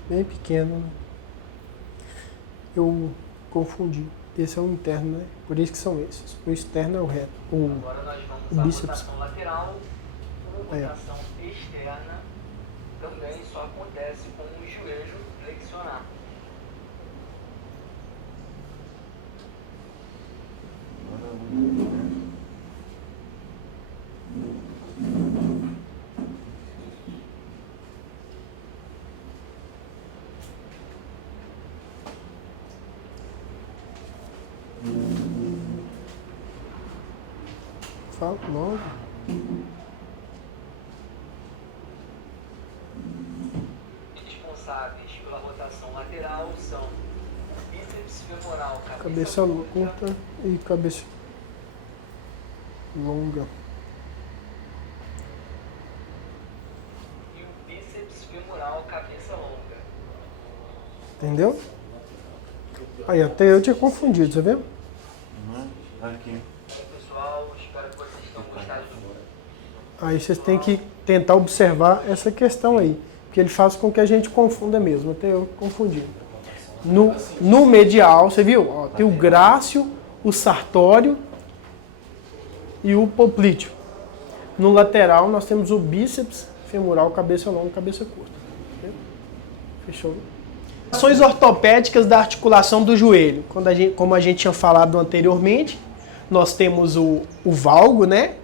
Bem pequeno, né? Eu confundi. Esse é o interno, né? Por isso que são esses. O externo é o reto. Agora nós o vamos à bíceps. rotação lateral. A Aí, ó. rotação externa também só acontece com o joelho flexionar. Fala logo. Responsáveis pela rotação lateral são o bíceps femoral, Cabeça curta e cabeça longa. e o bíceps femoral, cabeça longa. Entendeu? Aí, até eu tinha confundido, você viu? Aqui. Pessoal, espero que vocês tenham gostado do vídeo. Aí vocês têm que tentar observar essa questão aí. Porque ele faz com que a gente confunda mesmo. Até eu confundi. No medial, você viu? Ó, tem o grácil, o sartório e o poplíteo. No lateral, nós temos o bíceps femoral, cabeça longa e cabeça curta. Entendeu? Fechou? Ações ortopédicas da articulação do joelho. Como a gente tinha falado anteriormente, nós temos o valgo, né?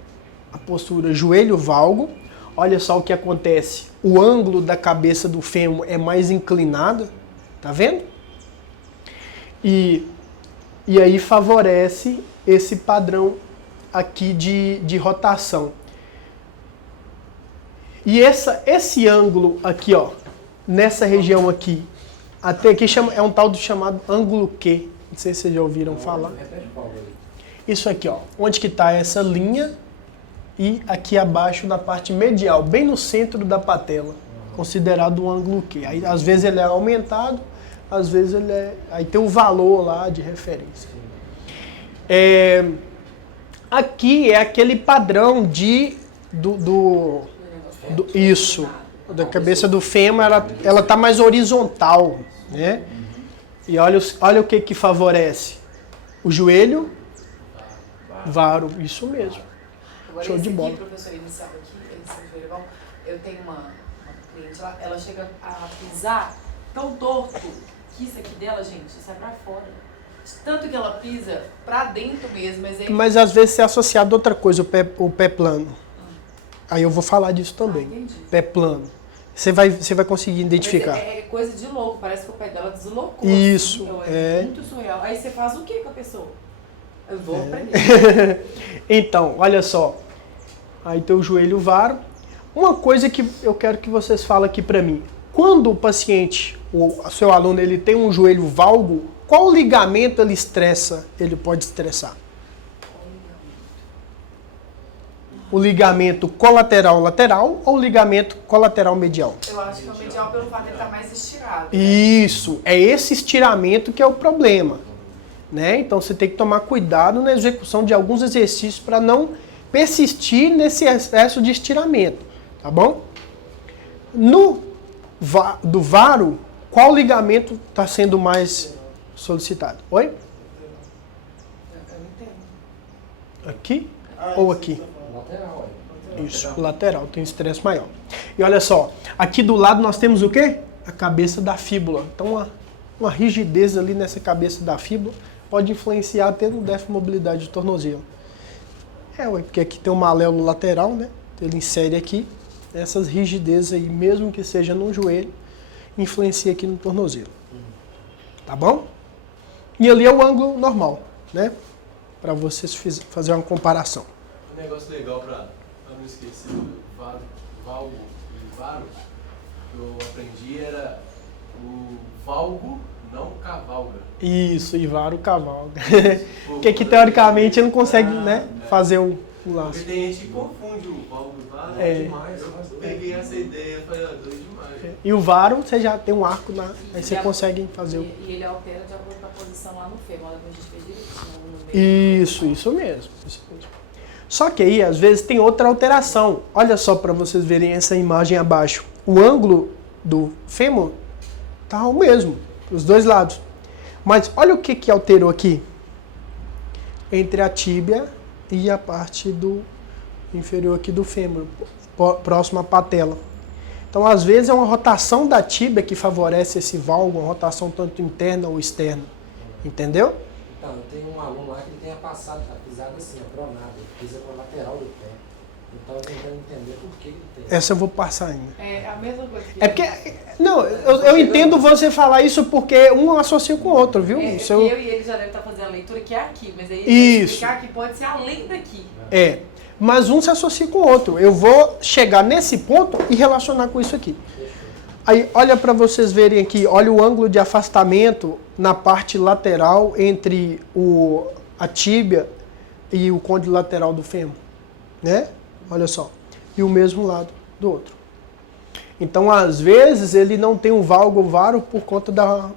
A postura joelho-valgo. Olha só o que acontece. O ângulo da cabeça do fêmur é mais inclinado. Tá vendo? E aí favorece esse padrão aqui de rotação. E esse ângulo aqui, ó, nessa região aqui, até aqui é um tal do chamado ângulo Q. Não sei se vocês já ouviram falar. Isso aqui, ó, onde que está essa linha e aqui abaixo da parte medial, bem no centro da patela, considerado o ângulo Q. Aí às vezes ele é aumentado, às vezes ele é... Aí tem um valor lá de referência. Aqui é aquele padrão isso, da cabeça do fêmur, ela tá mais horizontal, né? E olha o que favorece. O joelho, varo, isso mesmo. Agora, Show de bola. Aqui, professor, inicial aqui, esse joelho, eu tenho uma cliente lá, ela chega a pisar tão torto que isso aqui dela, gente, sai pra fora. Tanto que ela pisa pra dentro mesmo. Mas às vezes é associado a outra coisa, o pé plano. Aí eu vou falar disso também. Pé plano. Você vai conseguir identificar. Mas é coisa de louco, parece que o pé dela deslocou. Isso, assim, é. Muito surreal. Aí você faz o que com a pessoa? Eu vou aprender. Então, olha só. Aí tem o joelho varo. Uma coisa que eu quero que vocês falem aqui pra mim. Quando o paciente, o seu aluno, ele tem um joelho valgo, qual ligamento ele pode estressar? O ligamento colateral lateral ou o ligamento colateral medial? Eu acho que é o medial pelo fato de ele estar mais estirado. Né? Isso, é esse estiramento que é o problema. Né? Então você tem que tomar cuidado na execução de alguns exercícios para não persistir nesse excesso de estiramento. Tá bom? Do varo, qual ligamento está sendo mais solicitado? Oi? Eu entendo. Aqui ou aqui? Lateral, Isso, lateral, tem estresse maior. E olha só, aqui do lado nós temos o quê? A cabeça da fíbula. Então uma rigidez ali nessa cabeça da fíbula pode influenciar até no déficit de mobilidade do tornozelo. Porque aqui tem um maléolo lateral, né? Ele insere aqui. Essas rigidezes aí, mesmo que seja no joelho, influencia aqui no tornozelo. Tá bom? E ali é o ângulo normal, né? Para vocês fazer uma comparação. Um negócio legal para não esquecer do valgo e varo, que eu aprendi era o valgo não cavalga. Isso, e varo cavalga. Porque aqui teoricamente ele não consegue, né, fazer o laço. Porque tem gente que confunde o valgo e o varo. Demais. Eu peguei essa ideia e falei, doido demais. E o varo, você já tem um arco, aí você consegue fazer o... E ele altera de acordo com a posição lá no fêmur, olha como a gente fez direitinho. Isso mesmo. Só que aí, às vezes, tem outra alteração. Olha só para vocês verem essa imagem abaixo. o ângulo do fêmur tá o mesmo, os dois lados. Mas olha o que alterou aqui. Entre a tíbia e a parte do inferior aqui do fêmur, próximo à patela. Então, às vezes, é uma rotação da tíbia que favorece esse valgo, uma rotação tanto interna ou externa. Entendeu? Então, tem um aluno lá que ele tem a pisada assim, a pronada, ele pisa com a lateral do pé. Então, eu tô tentando entender por que ele tem. Essa eu vou passar ainda. É a mesma coisa que... É porque... Não, eu entendo você falar isso porque um associa com o outro, viu? É, Seu... eu e ele já devem estar fazendo a leitura que é aqui, mas aí ele vai Isso. explicar que pode ser além daqui. É, mas um se associa com o outro. Eu vou chegar nesse ponto e relacionar com isso aqui. Aí, olha para vocês verem aqui, olha o ângulo de afastamento na parte lateral entre a tíbia e o côndilo lateral do fêmur, né? Olha só. E o mesmo lado do outro. Então, às vezes, ele não tem um valgo varo por conta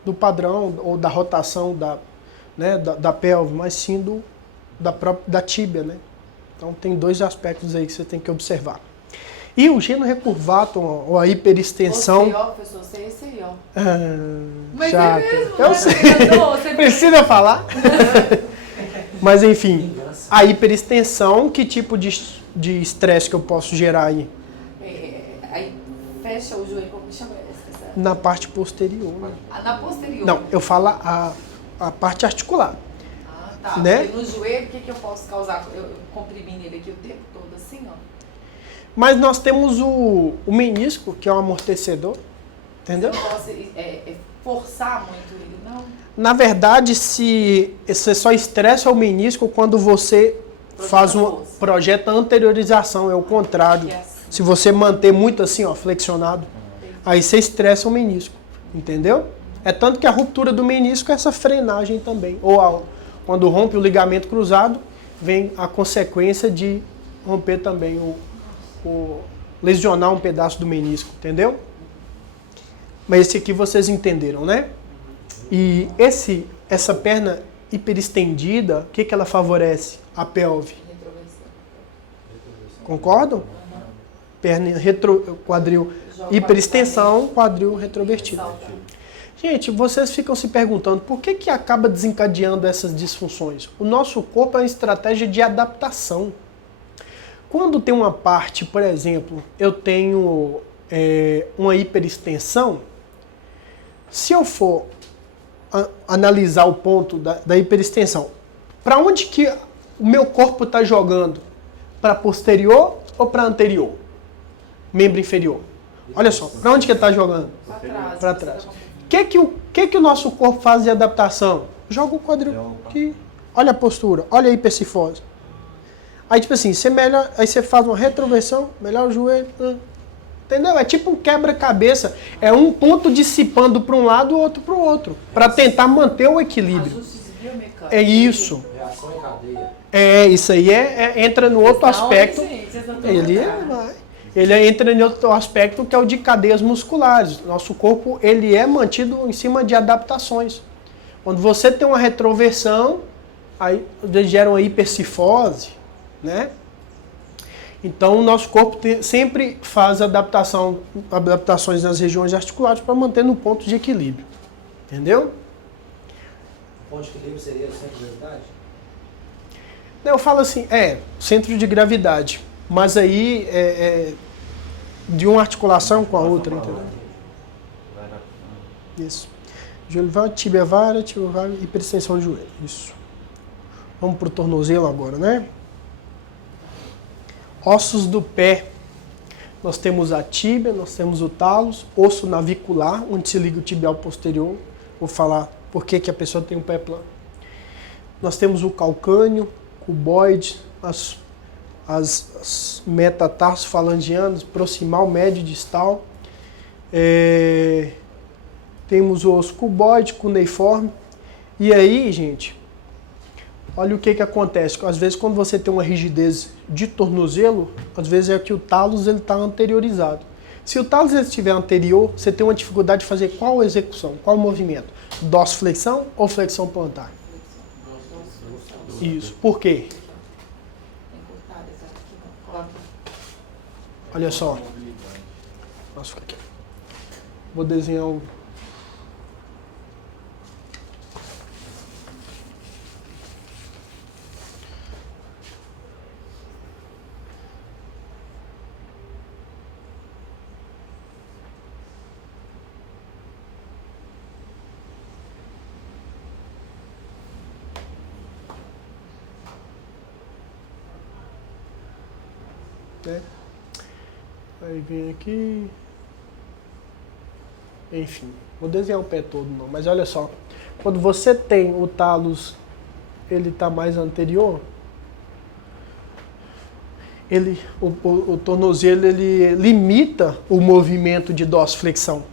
do padrão ou da rotação da pelve, mas sim da tíbia, né? Então, tem dois aspectos aí que você tem que observar. E o gênero recurvatum, ou a hiperextensão... Você, ó, professor, você é esse aí, ó. Mas chato. é mesmo, Eu né? sei. Você Precisa falar? Mas, enfim, a hiperextensão, que tipo de estresse que eu posso gerar aí? Aí fecha o joelho, como chama essa? Na parte posterior. Na posterior. Não, eu falo a parte articular. Ah, tá. Né? E no joelho, o que eu posso causar? Eu comprimindo ele aqui o tempo todo, assim, ó. Mas nós temos o menisco, que é um amortecedor, entendeu? Eu não posso forçar muito ele, não? Na verdade, você só estressa o menisco quando você faz uma projeta anteriorização, é o contrário. Que é assim. Se você manter muito assim, ó, flexionado, aí você estressa o menisco, entendeu? É tanto que a ruptura do menisco é essa frenagem também. Ou quando rompe o ligamento cruzado, vem a consequência de romper também lesionar um pedaço do menisco, entendeu? Mas esse aqui vocês entenderam, né? E essa perna hiperestendida, o que ela favorece? A pelve. Concordam? Perna quadril hiperextensão, quadril retrovertido. Gente, vocês ficam se perguntando por que acaba desencadeando essas disfunções? O nosso corpo é uma estratégia de adaptação. Quando tem uma parte, por exemplo, eu tenho uma hiperextensão, se eu for analisar o ponto da hiperextensão, para onde que o meu corpo está jogando? Para posterior ou para anterior? Membro inferior. Olha só, para onde que ele está jogando? Para trás. O que o nosso corpo faz de adaptação? Joga o quadril aqui. Olha a postura, olha a hipercifose. Aí, tipo assim, aí você faz uma retroversão, melhora o joelho. Entendeu? É tipo um quebra-cabeça. É um ponto dissipando para um lado e o outro para o outro. Para tentar manter o equilíbrio. Ajustes biomecânicos. É isso. Reação em cadeia. Isso aí entra no outro aspecto. Ele entra em outro aspecto que é o de cadeias musculares. Nosso corpo ele é mantido em cima de adaptações. Quando você tem uma retroversão, aí gera uma hipercifose, né? Então o nosso corpo sempre faz adaptações nas regiões articulares para manter no ponto de equilíbrio. Entendeu? O ponto de equilíbrio seria o centro de gravidade? Eu falo assim, centro de gravidade. Mas aí de uma articulação com a outra, entendeu? Isso. Joelho vai, tíbia vara, hiperextensão de joelho. Isso. Vamos para o tornozelo agora, né? Ossos do pé. Nós temos a tíbia, nós temos o talos, osso navicular, onde se liga o tibial posterior. Vou falar por que a pessoa tem um pé plano. Nós temos o calcâneo, cuboide, as metatarsofalangianas, proximal, médio e distal. Temos o osso cuboide, cuneiforme. E aí, gente, olha o que acontece. Às vezes, quando você tem uma rigidez de tornozelo, às vezes é que o talos está anteriorizado. Se o talos estiver anterior, você tem uma dificuldade de fazer qual execução, qual movimento? Dorsiflexão ou flexão plantar? Isso. Por quê? Olha só. Nossa, fica aqui. Vou desenhar um... né? Aí vem aqui. Enfim, vou desenhar o pé todo não, mas olha só. Quando você tem o talos, ele está mais anterior, o tornozelo ele limita o movimento de dorsiflexão,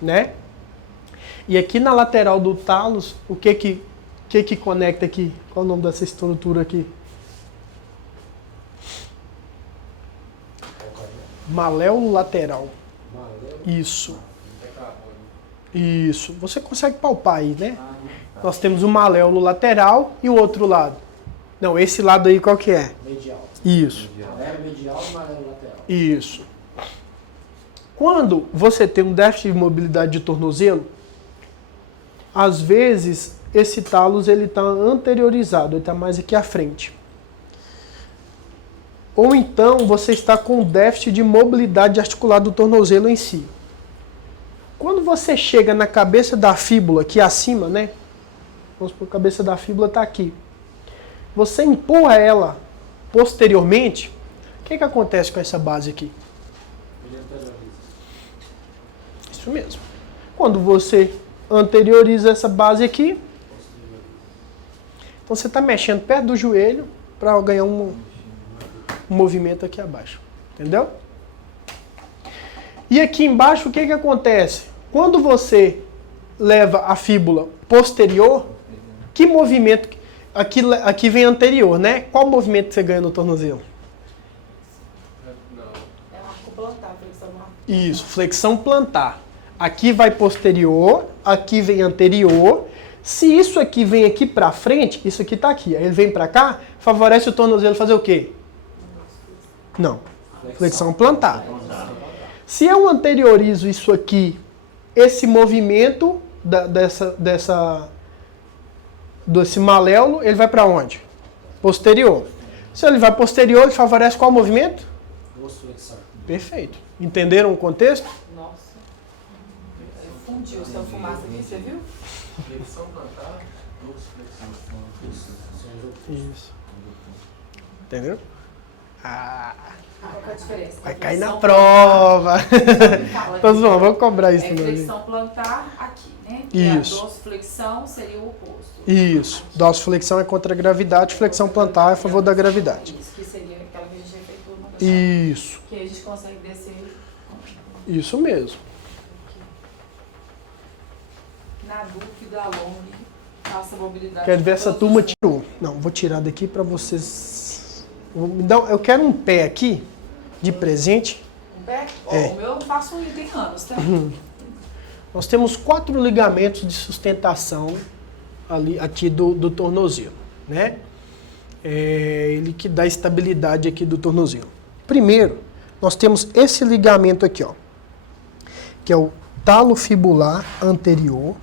né? E aqui na lateral do talos, o que conecta aqui? Qual o nome dessa estrutura aqui? Maléolo lateral. Isso. Isso. Você consegue palpar aí, né? Nós temos o maléolo lateral e o outro lado. Não, esse lado aí qual que é? Medial. Isso. Maléolo medial e maléolo lateral. Isso. Quando você tem um déficit de mobilidade de tornozelo, às vezes esse talos ele está anteriorizado, ele está mais aqui à frente. Ou então você está com déficit de mobilidade articular do tornozelo em si. Quando você chega na cabeça da fíbula, aqui acima, né? Vamos supor que a cabeça da fíbula está aqui. Você empurra ela posteriormente, o que acontece com essa base aqui? Isso mesmo. Quando você anterioriza essa base aqui, então você está mexendo perto do joelho para ganhar um movimento aqui abaixo. Entendeu? E aqui embaixo, o que acontece? Quando você leva a fíbula posterior, que movimento... Aqui vem anterior, né? Qual movimento você ganha no tornozelo? É o arco plantar, flexão no arco. Isso, flexão plantar. Aqui vai posterior, aqui vem anterior. Se isso aqui vem aqui pra frente, isso aqui tá aqui, aí ele vem pra cá, favorece o tornozelo fazer o quê? Não, flexão plantar. Se eu anteriorizo isso aqui, esse movimento desse maléolo, ele vai para onde? Posterior. Se ele vai posterior, ele favorece qual movimento? Dorsiflexão. Perfeito. Entenderam o contexto? Nossa. Fundiu essa fumaça aqui, você viu? Flexão plantar, dorsiflexão. Isso. Entendeu? Ah, Qual que é a diferença? vai cair na Flexão prova. plantar, Então, vamos cobrar isso é também. flexão plantar aqui, né? Isso. E a dorsiflexão seria o oposto. Isso. Dorsiflexão é contra a gravidade, flexão plantar é a favor da gravidade. Isso, que seria aquela que a gente efetua no Isso. que a gente consegue descer Isso mesmo. na dúvida longa, faça mobilidade. Quero ver essa todos turma os- tirou. Não, vou tirar daqui para vocês. Eu quero um pé aqui de presente. Um pé? É. O meu eu faço um tem anos, tá? Nós temos 4 ligamentos de sustentação ali, aqui do tornozelo, né? É ele que dá estabilidade aqui do tornozelo. Primeiro, nós temos esse ligamento aqui, ó, que é o talo fibular anterior.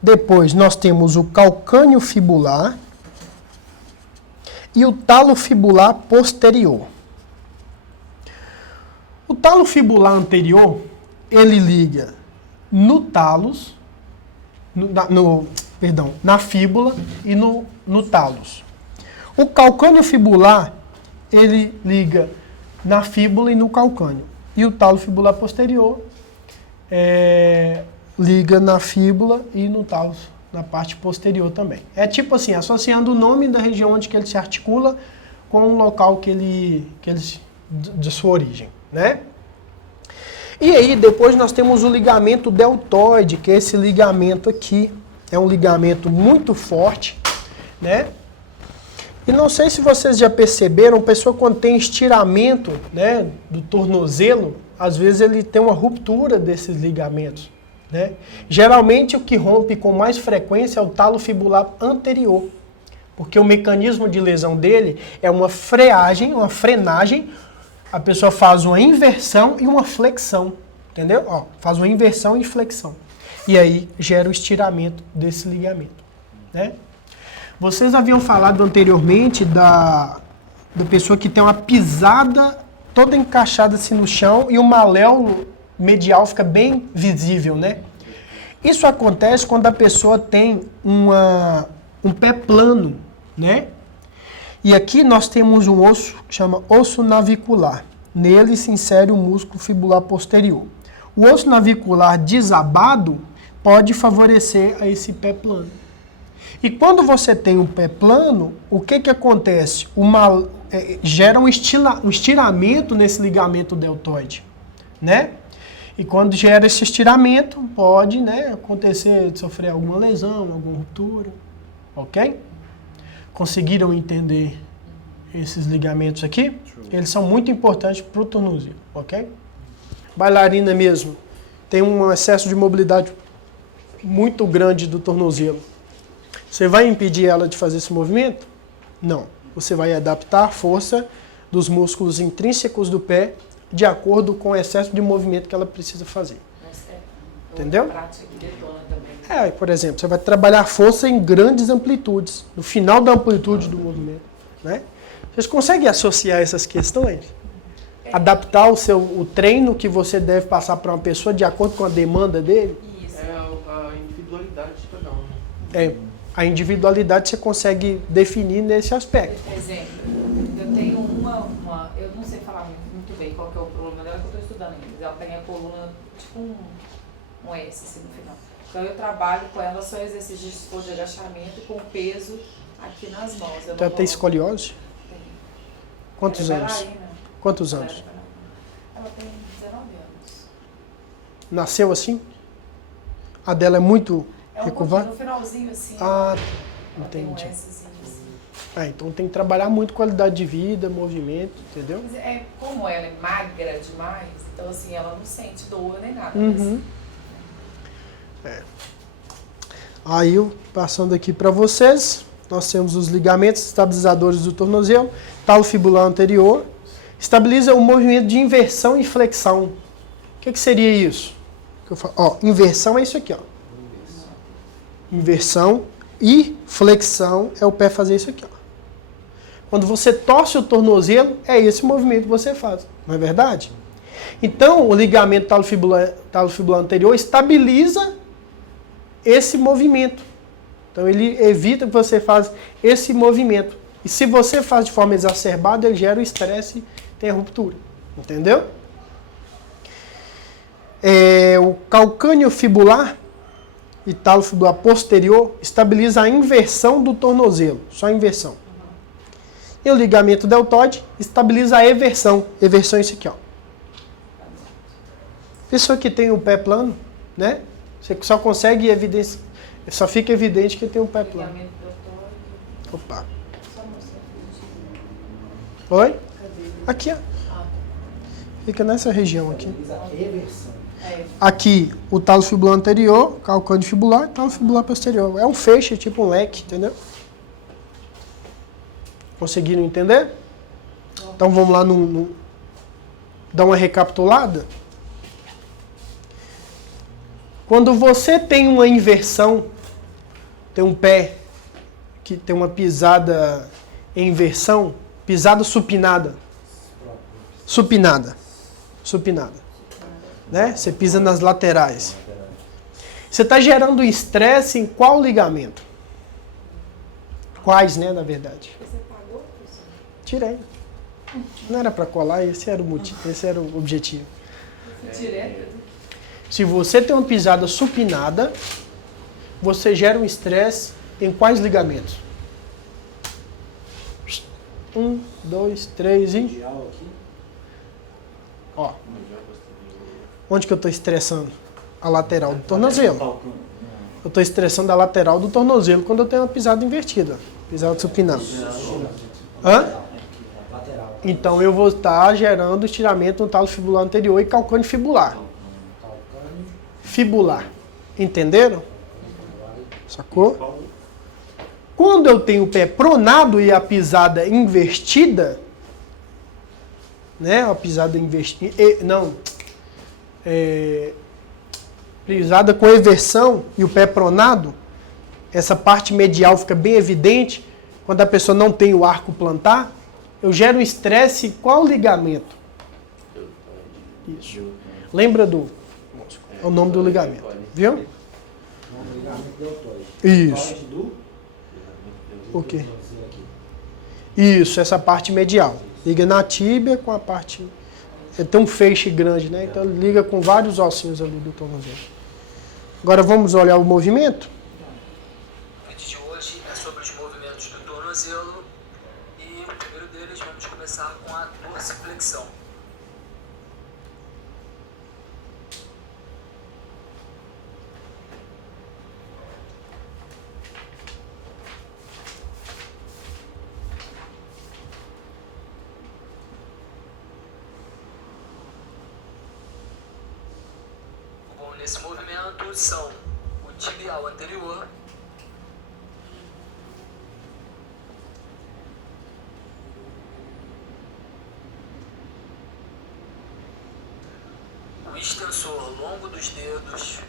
Depois nós temos o calcâneo fibular e o talo fibular posterior. O talo fibular anterior, ele liga no talos, na fíbula e no talos. O calcâneo fibular, ele liga na fíbula e no calcâneo. E o talo fibular posterior liga na fíbula e no talos, na parte posterior também. É tipo assim, associando o nome da região onde que ele se articula com o local de sua origem, né? E aí, depois nós temos o ligamento deltoide, que é esse ligamento aqui. É um ligamento muito forte, né? E não sei se vocês já perceberam, a pessoa quando tem estiramento, né, do tornozelo, às vezes ele tem uma ruptura desses ligamentos, né? Geralmente o que rompe com mais frequência é o talo fibular anterior, porque o mecanismo de lesão dele é uma frenagem a pessoa faz uma inversão e uma flexão, entendeu? Ó, faz uma inversão e flexão. E aí gera o estiramento desse ligamento, né? Vocês haviam falado anteriormente da pessoa que tem uma pisada toda encaixada assim no chão e o maléolo medial fica bem visível, né? Isso acontece quando a pessoa tem um pé plano, né? E aqui nós temos um osso que chama osso navicular. Nele se insere o músculo fibular posterior. O osso navicular desabado pode favorecer a esse pé plano. E quando você tem um pé plano, o que acontece? Gera um estiramento nesse ligamento deltoide, né? E quando gera esse estiramento, pode, né, acontecer de sofrer alguma lesão, alguma ruptura, ok? Conseguiram entender esses ligamentos aqui? Eles são muito importantes para o tornozelo, ok? Bailarina mesmo tem um excesso de mobilidade muito grande do tornozelo. Você vai impedir ela de fazer esse movimento? Não. Você vai adaptar a força dos músculos intrínsecos do pé de acordo com o excesso de movimento que ela precisa fazer. Entendeu? Por exemplo, você vai trabalhar força em grandes amplitudes, no final da amplitude do movimento, né? Vocês conseguem associar essas questões? Adaptar o treino que você deve passar para uma pessoa de acordo com a demanda dele? Isso. É a individualidade de cada um. A individualidade você consegue definir nesse aspecto. Por exemplo, eu tenho eu não sei falar muito bem qual que é o problema dela, que eu estou estudando ainda. Ela tem a coluna tipo um S assim, no final. Então eu trabalho com ela só exercício de agachamento com peso aqui nas mãos. Ela tem escoliose? Tem. Quantos Ela é anos? bailarina. Quantos anos? Ela tem 19 anos. Nasceu assim? A dela é muito É um recurvada? pouquinho, no finalzinho assim. Ah, ela tem um entendi. Szinho assim. Então tem que trabalhar muito qualidade de vida, movimento, entendeu? Mas como ela é magra demais, então assim, ela não sente dor nem nada. Uhum. Aí, passando aqui para vocês, nós temos os ligamentos estabilizadores do tornozelo, talo fibular anterior, estabiliza o movimento de inversão e flexão. O que seria isso? Inversão é isso aqui, ó. Inversão e flexão é o pé fazer isso aqui, ó. Quando você torce o tornozelo, é esse movimento que você faz, não é verdade? Então, o ligamento talo fibular anterior estabiliza esse movimento. Então, ele evita que você faça esse movimento. E se você faz de forma exacerbada, ele gera o estresse e tem a ruptura. Entendeu? O calcâneo fibular e talo fibular posterior estabiliza a inversão do tornozelo. Só a inversão. E o ligamento deltoide estabiliza a eversão. Eversão é isso aqui, ó. Pessoa que tem o pé plano, né? Você só consegue evidência, só fica evidente que tem um pé plano. Opa. Oi? Aqui, ó. Fica nessa região aqui. Aqui, o talo fibular anterior, calcâneo fibular, talo fibular posterior. É um feixe, tipo um leque, entendeu? Conseguiram entender? Então vamos lá dar uma recapitulada. Quando você tem uma inversão, tem um pé que tem uma pisada em inversão, pisada supinada. Supinada. Né? Você pisa nas laterais. Você está gerando estresse em qual ligamento? Quais, né, na verdade? Você pagou, professor? Tirei. Não era para colar, esse era o motivo, esse era o objetivo. Direto? Se você tem uma pisada supinada, você gera um estresse em quais ligamentos? 1, 2, 3 e... Ó. Onde que eu estou estressando? A lateral do tornozelo. Eu estou estressando a lateral do tornozelo quando eu tenho uma pisada invertida. Pisada supinada. Hã? Então eu vou estar gerando estiramento no talo fibular anterior e calcâneo fibular. Fibular. Entenderam? Sacou? Quando eu tenho o pé pronado e a pisada invertida, né? A pisada pisada com eversão e o pé pronado, essa parte medial fica bem evidente quando a pessoa não tem o arco plantar. Eu gero estresse qual ligamento? Isso. Lembra do... É o nome do ligamento, viu? O ligamento deltoide. Isso. Deltoide do... O quê? tornozelo aqui. Isso, essa parte medial. Liga na tíbia com a parte... Tem um feixe grande, né? Então liga com vários ossinhos ali do tornozelo. Agora vamos olhar o movimento? O vídeo de hoje é sobre os movimentos do tornozelo e o primeiro deles vamos começar com a dorsiflexão. Bom, nesse movimento são o tibial anterior, o extensor longo dos dedos,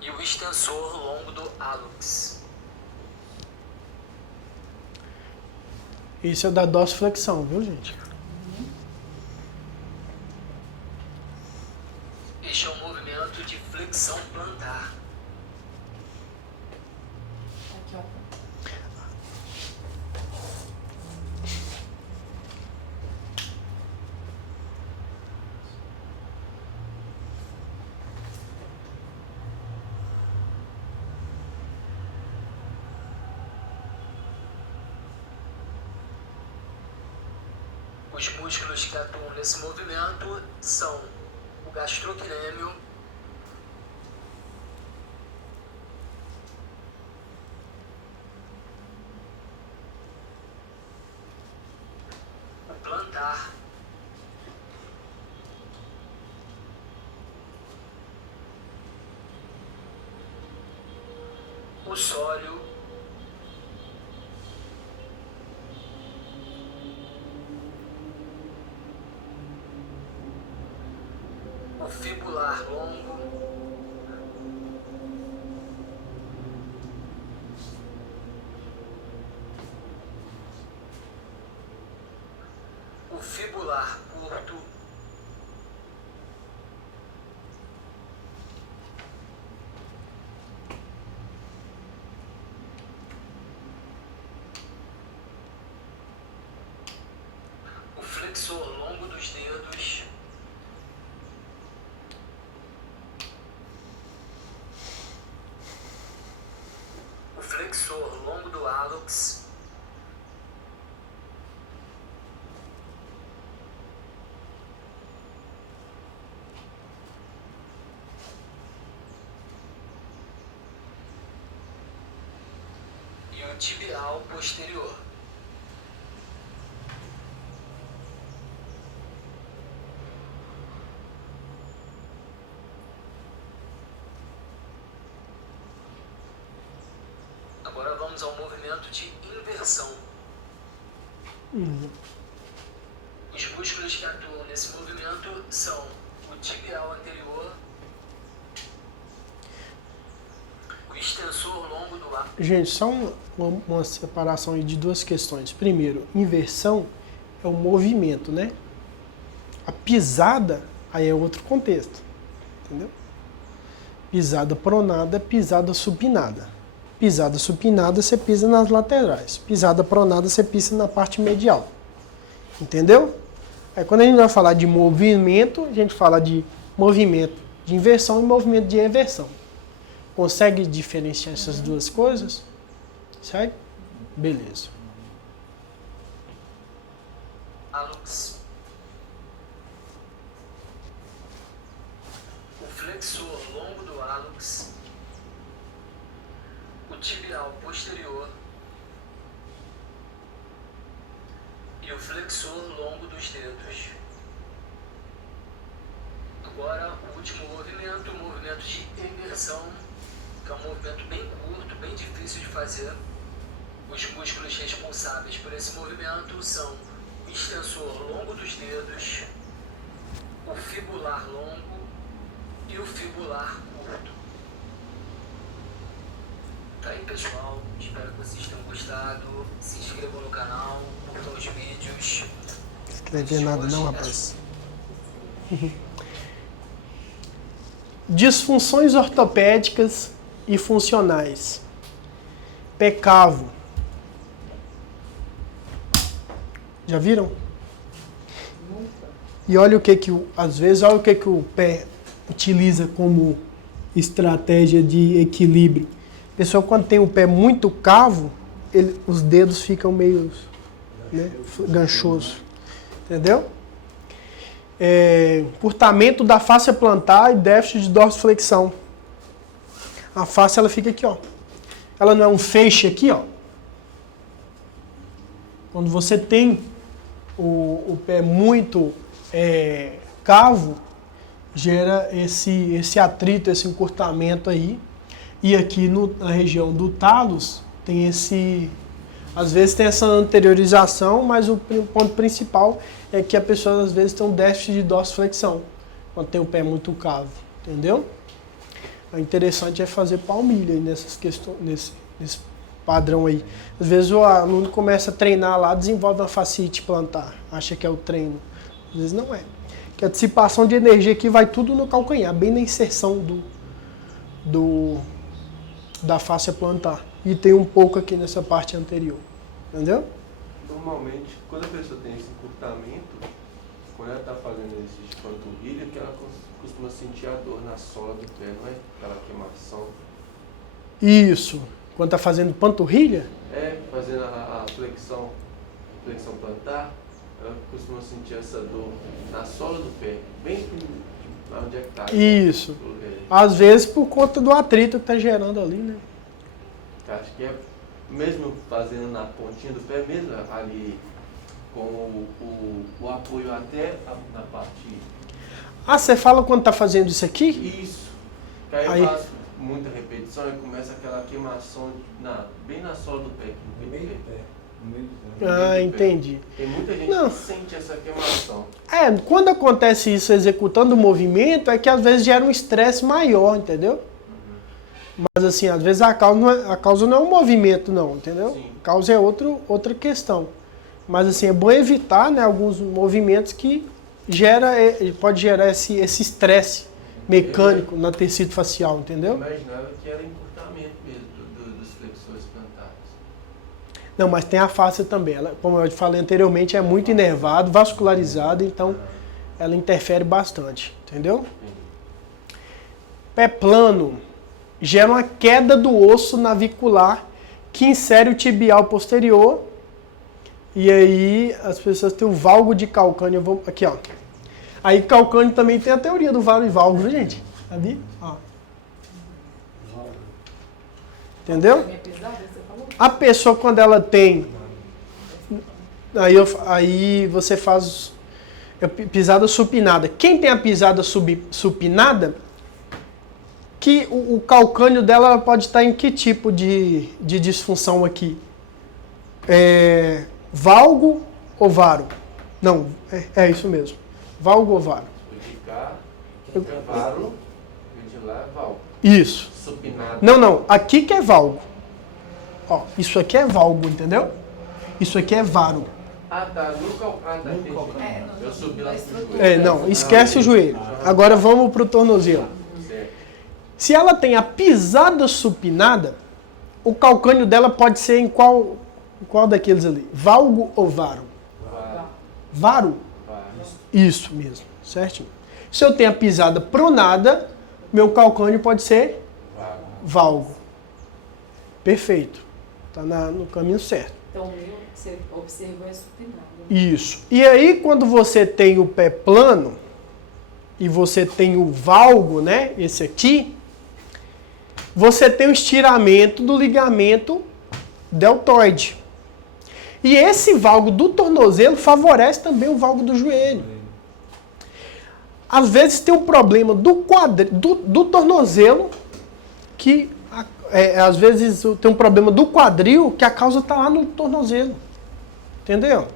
e o extensor longo do hálux. Isso é da dorsiflexão, viu, gente? Este é um movimento de flexão plantar. Aqui, ó. Os músculos que atuam nesse movimento são o gastrocnêmio, o plantar, o sóleo, o fibular longo, o fibular curto, o flexor longo dos dedos, o flexor longo do hálux, e o tibial posterior. Agora vamos ao movimento de inversão. Os músculos que atuam nesse movimento são o tibial anterior, o extensor longo do ar. Gente, só uma separação aí de duas questões. Primeiro, inversão é o movimento, né? A pisada aí é outro contexto, entendeu? Pisada pronada, pisada supinada. Pisada supinada, você pisa nas laterais. Pisada pronada, você pisa na parte medial. Entendeu? Aí quando a gente vai falar de movimento, a gente fala de movimento de inversão e movimento de reversão. Consegue diferenciar essas duas coisas? Segue? Beleza. Hálux. O flexor longo do hálux, o tibial posterior e o flexor longo dos dedos. Agora, o último movimento, o movimento de inversão, que é um movimento bem curto, bem difícil de fazer. Os músculos responsáveis por esse movimento são o extensor longo dos dedos, o fibular longo e o fibular curto. Tá aí, pessoal. Espero que vocês tenham gostado. Se inscrevam no canal, curtam os vídeos. Não escrever nada não, rapaz. Disfunções ortopédicas e funcionais. Pé cavo. Já viram? E olha o que às vezes, olha o que o pé utiliza como estratégia de equilíbrio. A pessoa, quando tem o pé muito cavo, os dedos ficam meio, né, ganchosos. Entendeu? Encurtamento da fáscia plantar e déficit de dorsiflexão. A face ela fica aqui, ó. Ela não é um feixe aqui, ó. Quando você tem o pé muito cavo, gera esse atrito, esse encurtamento aí. E aqui na região do talos tem às vezes tem essa anteriorização, mas o ponto principal é que a pessoa às vezes tem um déficit de dorsiflexão, quando tem o pé muito cavo, entendeu? O interessante é fazer palmilha nessas questões, nesse padrão aí. Às vezes o aluno começa a treinar lá, desenvolve uma fascite plantar, acha que é o treino. Às vezes não é. Que a dissipação de energia aqui vai tudo no calcanhar, bem na inserção da fáscia plantar. E tem um pouco aqui nessa parte anterior. Entendeu? Normalmente, quando a pessoa tem esse encurtamento, quando ela está fazendo exercício de panturrilha, que ela costuma sentir a dor na sola do pé, não é? Aquela queimação. Isso. Quando está fazendo panturrilha? Fazendo a flexão plantar, ela costuma sentir essa dor na sola do pé, bem onde é que está. Isso. Às vezes por conta do atrito que está gerando ali, né? Acho que mesmo fazendo na pontinha do pé, mesmo ali com o apoio até na parte... Ah, você fala quando está fazendo isso aqui? Isso. Que aí eu faço muita repetição e começa aquela queimação bem na sola do pé. No meio do pé. Ah, entendi. Tem muita gente que sente essa queimação. Quando acontece isso executando o movimento, é que às vezes gera um estresse maior, entendeu? Mas assim, às vezes a causa não é um movimento não, entendeu? Sim. A causa é outra questão. Mas assim, é bom evitar, né, alguns movimentos que pode gerar esse estresse mecânico no tecido facial, entendeu? Eu imaginava que era encurtamento mesmo dos flexores plantares. Não, mas tem a fáscia também. Ela, como eu falei anteriormente, é muito inervado, vascularizado, então ela interfere bastante, entendeu? Pé plano gera uma queda do osso navicular que insere o tibial posterior. E aí as pessoas têm o valgo de calcânio. Aqui, ó. Aí calcânio também tem a teoria do varo e valgo, viu, gente? Sabia? Ó. Entendeu? A pessoa, quando ela tem... Aí você faz pisada supinada. Quem tem a pisada supinada, que o calcânio dela pode estar em que tipo de disfunção aqui? Valgo ou varo? Não, é isso mesmo. Valgo ou varo? O de cá é varo, o de lá é valgo. Isso. Supinado. Não. Aqui que é valgo. Ó, isso aqui é valgo, entendeu? Isso aqui é varo. Ah, tá. No calcânio. Eu subi lá pro joelho. Não, esquece o joelho. Agora vamos pro tornozelo. Se ela tem a pisada supinada, o calcânio dela pode ser em qual daqueles ali? Valgo ou varo? Varo? Isso mesmo, certo? Se eu tenho a pisada pronada, meu calcânio pode ser valgo. Perfeito. Está no caminho certo. Então, você observou é supinado. Isso. E aí, quando você tem o pé plano e você tem o valgo, né? Esse aqui, você tem o estiramento do ligamento deltoide. E esse valgo do tornozelo favorece também o valgo do joelho. Às vezes tem um problema do tornozelo, que às vezes tem um problema do quadril, que a causa está lá no tornozelo. Entendeu?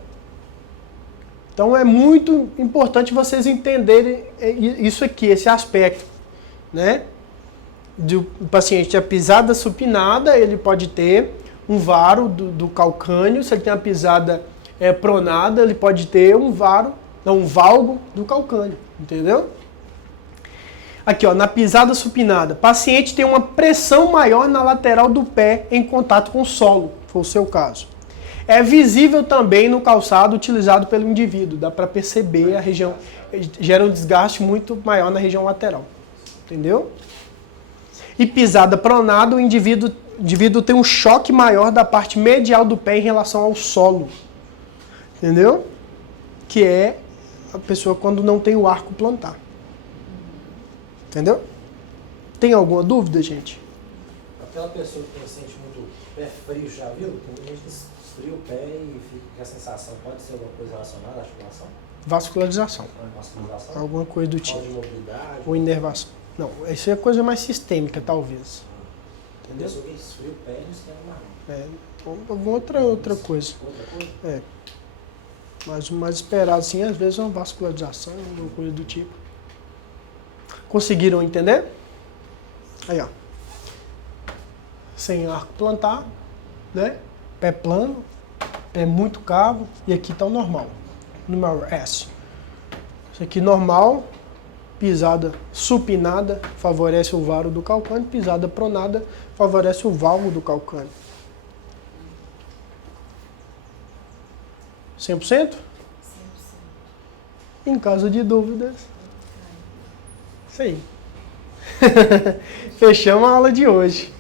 Então é muito importante vocês entenderem isso aqui, esse aspecto, né? Do paciente, a pisada supinada, ele pode ter um varo do calcâneo. Se ele tem a pisada pronada, ele pode ter um valgo do calcâneo, entendeu? Aqui, ó, na pisada supinada, paciente tem uma pressão maior na lateral do pé em contato com o solo, foi o seu caso. É visível também no calçado utilizado pelo indivíduo, dá para perceber a região, gera um desgaste muito maior na região lateral, entendeu? E pisada pronada, o indivíduo tem um choque maior da parte medial do pé em relação ao solo, entendeu? Que é a pessoa quando não tem o arco plantar. Entendeu? Tem alguma dúvida, gente? Aquela pessoa que sente muito pé frio, já viu? Tem gente que esfria o pé e fica com a sensação. Pode ser alguma coisa relacionada à articulação? Vascularização. Vascularização? Alguma coisa do tipo. Falta de mobilidade? Ou inervação. Não, isso é coisa mais sistêmica, talvez. Tem pessoa que esfria o pé e não esquenta mais. Alguma outra coisa. Outra coisa? Mas o mais esperado, assim, às vezes é uma vascularização, alguma coisa do tipo. Conseguiram entender? Aí, ó. Sem arco plantar, né? Pé plano, pé muito cavo, e aqui tá o normal. Número S. Isso aqui normal, pisada supinada, favorece o varo do calcâneo, pisada pronada, favorece o valgo do calcâneo. 100%? 100%. Em caso de dúvidas. Isso aí. Fechamos a aula de hoje.